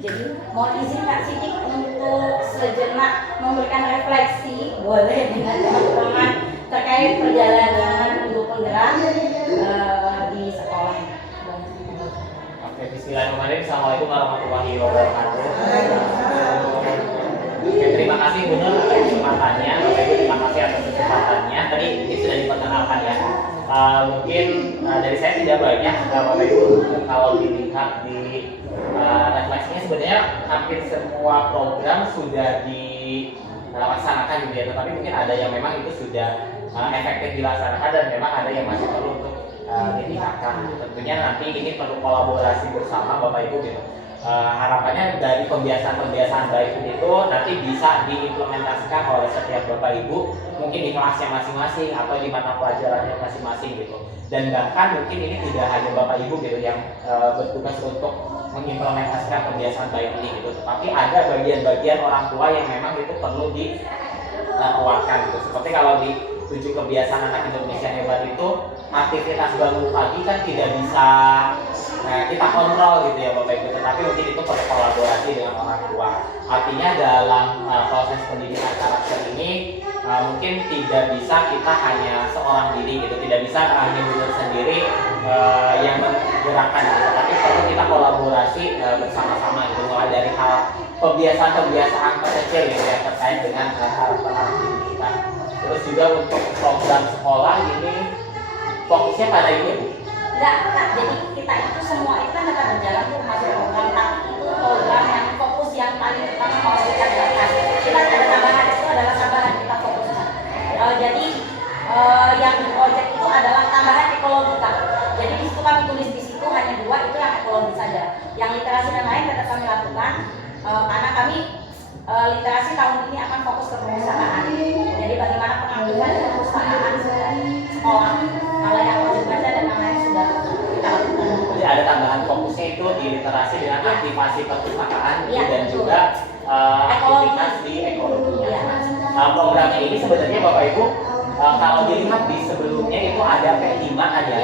Jadi mohon izin Kak Sidik untuk sejenak memberikan refleksi, boleh dengan teman-teman terkait perjalanan guru penggerak di sekolah. Oke, bismillahirrahmanirrahim. Assalamualaikum warahmatullahi wabarakatuh. Oke, terima kasih Bu Nur atas kesempatannya. Bapak Ibu terima kasih atas kesempatannya. Tadi ini sudah diperkenalkan ya. Mungkin dari saya tidak banyak, Bapak Ibu kalau dilihat di refleksinya sebenarnya hampir semua program sudah dilaksanakan gitu ya. Tetapi mungkin ada yang memang itu sudah efektif dilaksanakan dan memang ada yang masih perlu untuk ditingkatkan. Tentunya nanti ini perlu kolaborasi bersama Bapak Ibu gitu. Harapannya dari kebiasaan-kebiasaan baik itu nanti bisa diimplementasikan oleh setiap Bapak Ibu, mungkin di kelasnya masing-masing atau di mata pelajarannya masing-masing gitu. Dan bahkan mungkin ini tidak hanya Bapak Ibu gitu yang bertugas untuk mengimplementasikan kebiasaan baik ini gitu, tetapi ada bagian-bagian orang tua yang memang itu perlu dikuatkan gitu. Seperti kalau di 7 kebiasaan anak Indonesia hebat itu, aktivitas bangun pagi kan tidak bisa kita kontrol gitu ya Bapak Ibu, tetapi mungkin itu perlu kolaborasi dengan orang tua. Artinya dalam proses pendidikan karakter ini mungkin tidak bisa kita hanya seorang diri gitu, tidak bisa hanya guru sendiri yang menggerakkan gitu, tapi perlu kita kolaborasi bersama-sama gitu, mulai dari hal kebiasaan-kebiasaan kecil gitu yang terkait dengan karakter anak kita. Terus juga untuk program sekolah ini fokusnya pada ini Bu? Enggak, jadi kita itu semua itu kan tetap berjalan tuh masuk program, tapi itu program yang fokus yang paling pertama mau kita jalankan. Kita ada tambahan, itu adalah tambahan kita fokusnya. Jadi yang di project itu adalah tambahan ekologika. Jadi di situ kami tulis di situ hanya 2 itu yang ekologi saja. Yang literasi dan lain tetap kami lakukan karena kami literasi tahun ini akan fokus ke perpustakaan. Jadi bagaimana pengaktifan perpustakaan sekolah. Kalau yang wajib baca dan yang lain sudah kita lakukan. Jadi ada tambahan fokusnya itu di literasi dengan aktivasi perpustakaan ya, dan juga aktivitas di ekologinya. Programnya ini sebenarnya Bapak Ibu kalau dilihat di sebelumnya itu ada P5 aja,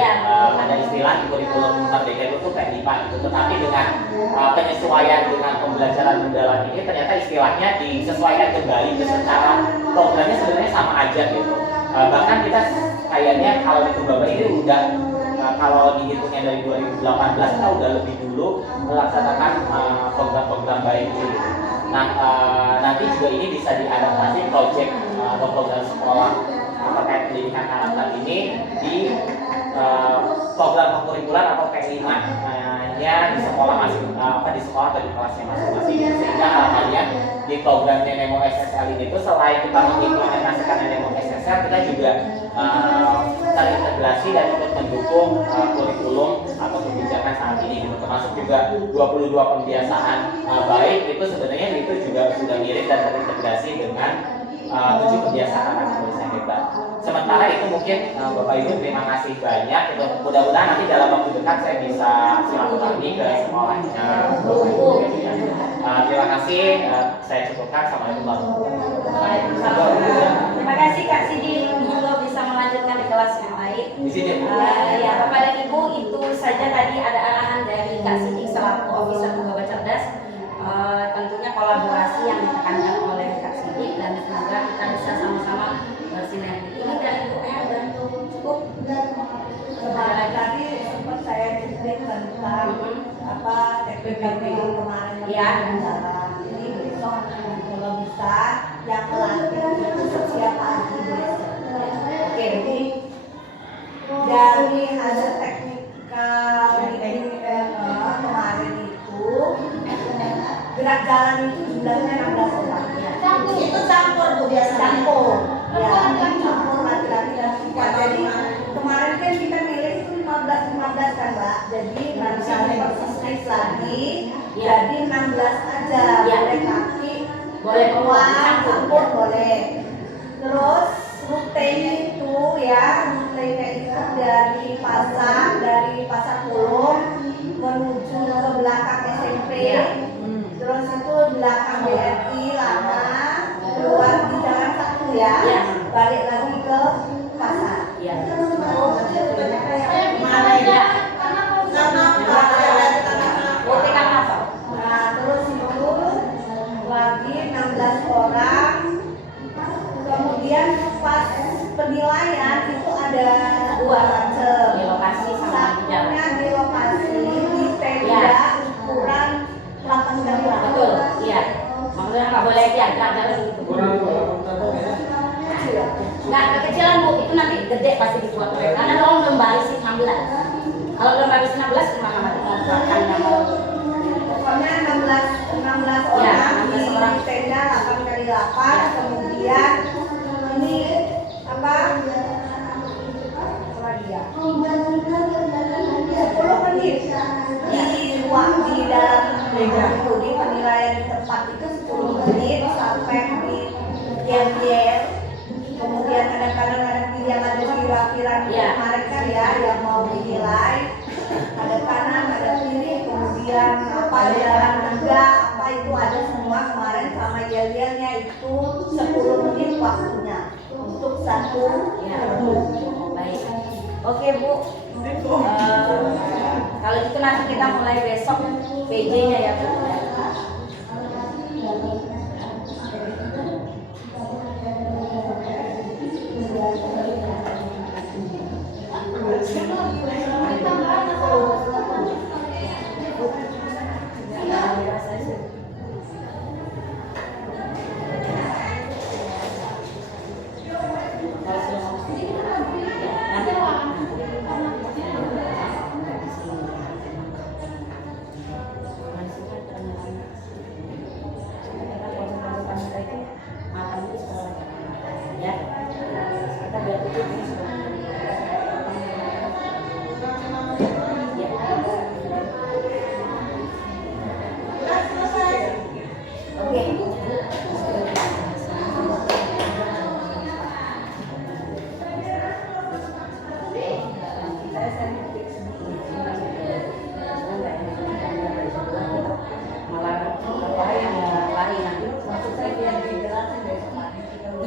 ada istilah di kurikulum Merdeka itu tuh P5 gitu. Tetapi dengan penyesuaian dengan pembelajaran mendalam ini ternyata istilahnya disesuaikan kembali secara programnya sebenarnya sama aja gitu. Bahkan kita kayaknya kalau di Bapak ini udah kalau dihitungnya dari 2018 kita udah lebih dulu melaksanakan program-program baik ini gitu. Nah nanti juga ini bisa diadaptasi project atau program sekolah terkait pendidikan karakter ini di program kurikuler atau P5 nya di sekolah di sekolah atau di kelasnya masing-masing, sehingga harapannya di program Nemo SSL ini tuh selain kita mengimplementasikan Nemo SSL, kita juga terintegrasi dan ikut mendukung kurikulum atau kebijakan saat ini gitu. Termasuk juga 22 pembiasaan baik itu sebenarnya itu juga sudah mirip dan terintegrasi dengan 7 kebiasaan anak Indonesia hebat. Sementara itu mungkin Bapak Ibu terima kasih banyak. Mudah-mudahan nanti dalam waktu dekat saya bisa silaturahmi ke sekolahnya Bapak Ibu. Terima kasih. Saya cukupkan. Assalamualaikum warahmatullahi wabarakatuh. Terima kasih Kak Sidi. Monggo bisa melanjutkan di kelas yang lain. Di sini. Ya Bapak dan Ibu, itu saja tadi ada arahan dari Kak Sidi selaku Officer Pegawai Cerdas. Tentunya kolaborasi yang ditekankan oleh Kak Sidi dan semoga kita bisa sama-sama bersinergi. Ini dari Bu dan cukup. Tadi sempat saya cerita tentang TPPP kemarin yang jalan. Ini besok kalau bisa yang melatih itu siapa aja. Oke, jadi dari hasil teknikal kemarin itu gerak jalan itu jumlahnya 16 orang. Itu campur Bu, biasa campur. Ya, campur laki-laki dan perempuan. Jadi kemarin kan kita milih itu 15 kan Mbak. Jadi nanti persis lagi. Jadi 16 aja. Boleh laki, boleh perempuan, campur boleh. Terus rutenya itu dari pasar Pulung menuju ke belakang SMP. Terus itu belakang BRI lama, keluar di jalan 1 ya, balik lagi ke pasar. Mana ya? Nah, terus itu lagi 16 orang. Kemudian pas penilaian itu ada 2 macam. Di lokasi sama di jalan. Satunya di lokasi di tenda ukuran 8 kali 8. Betul, iya. Maksudnya nggak boleh jalan gitu. Nggak kekecilan Bu, itu nanti gede pasti dibuat. Jadi penilaian di tempat itu 10 menit sampai di yel-yel. Kemudian kadang-kadang ada yang ada kira-kira kemarin kan ya yang mau dinilai. Ada kanan, ada kiri, kemudian apa jalan enggak, apa itu ada semua kemarin sama yel-yelnya itu 10 menit waktunya untuk satu Baik. Oke Bu. Kalau gitu nanti kita mulai besok PJ-nya ya Bu.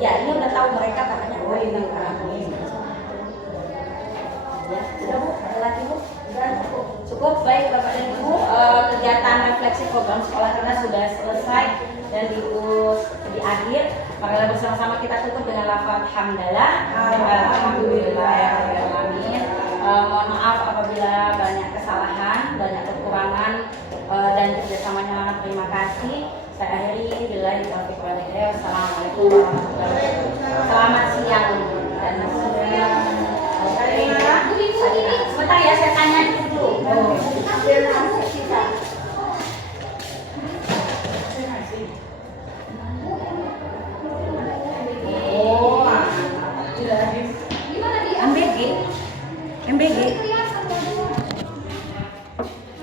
Ya, ini udah tahu mereka katanya ini. Ya, sudah Bu, ada lagi Bu? Cukup. Baik Bapak dan Ibu, kegiatan refleksi program sekolah kita sudah selesai dan di akhir. Marilah bersama-sama kita tutup dengan lafaz hamdalah. Alhamdulillah.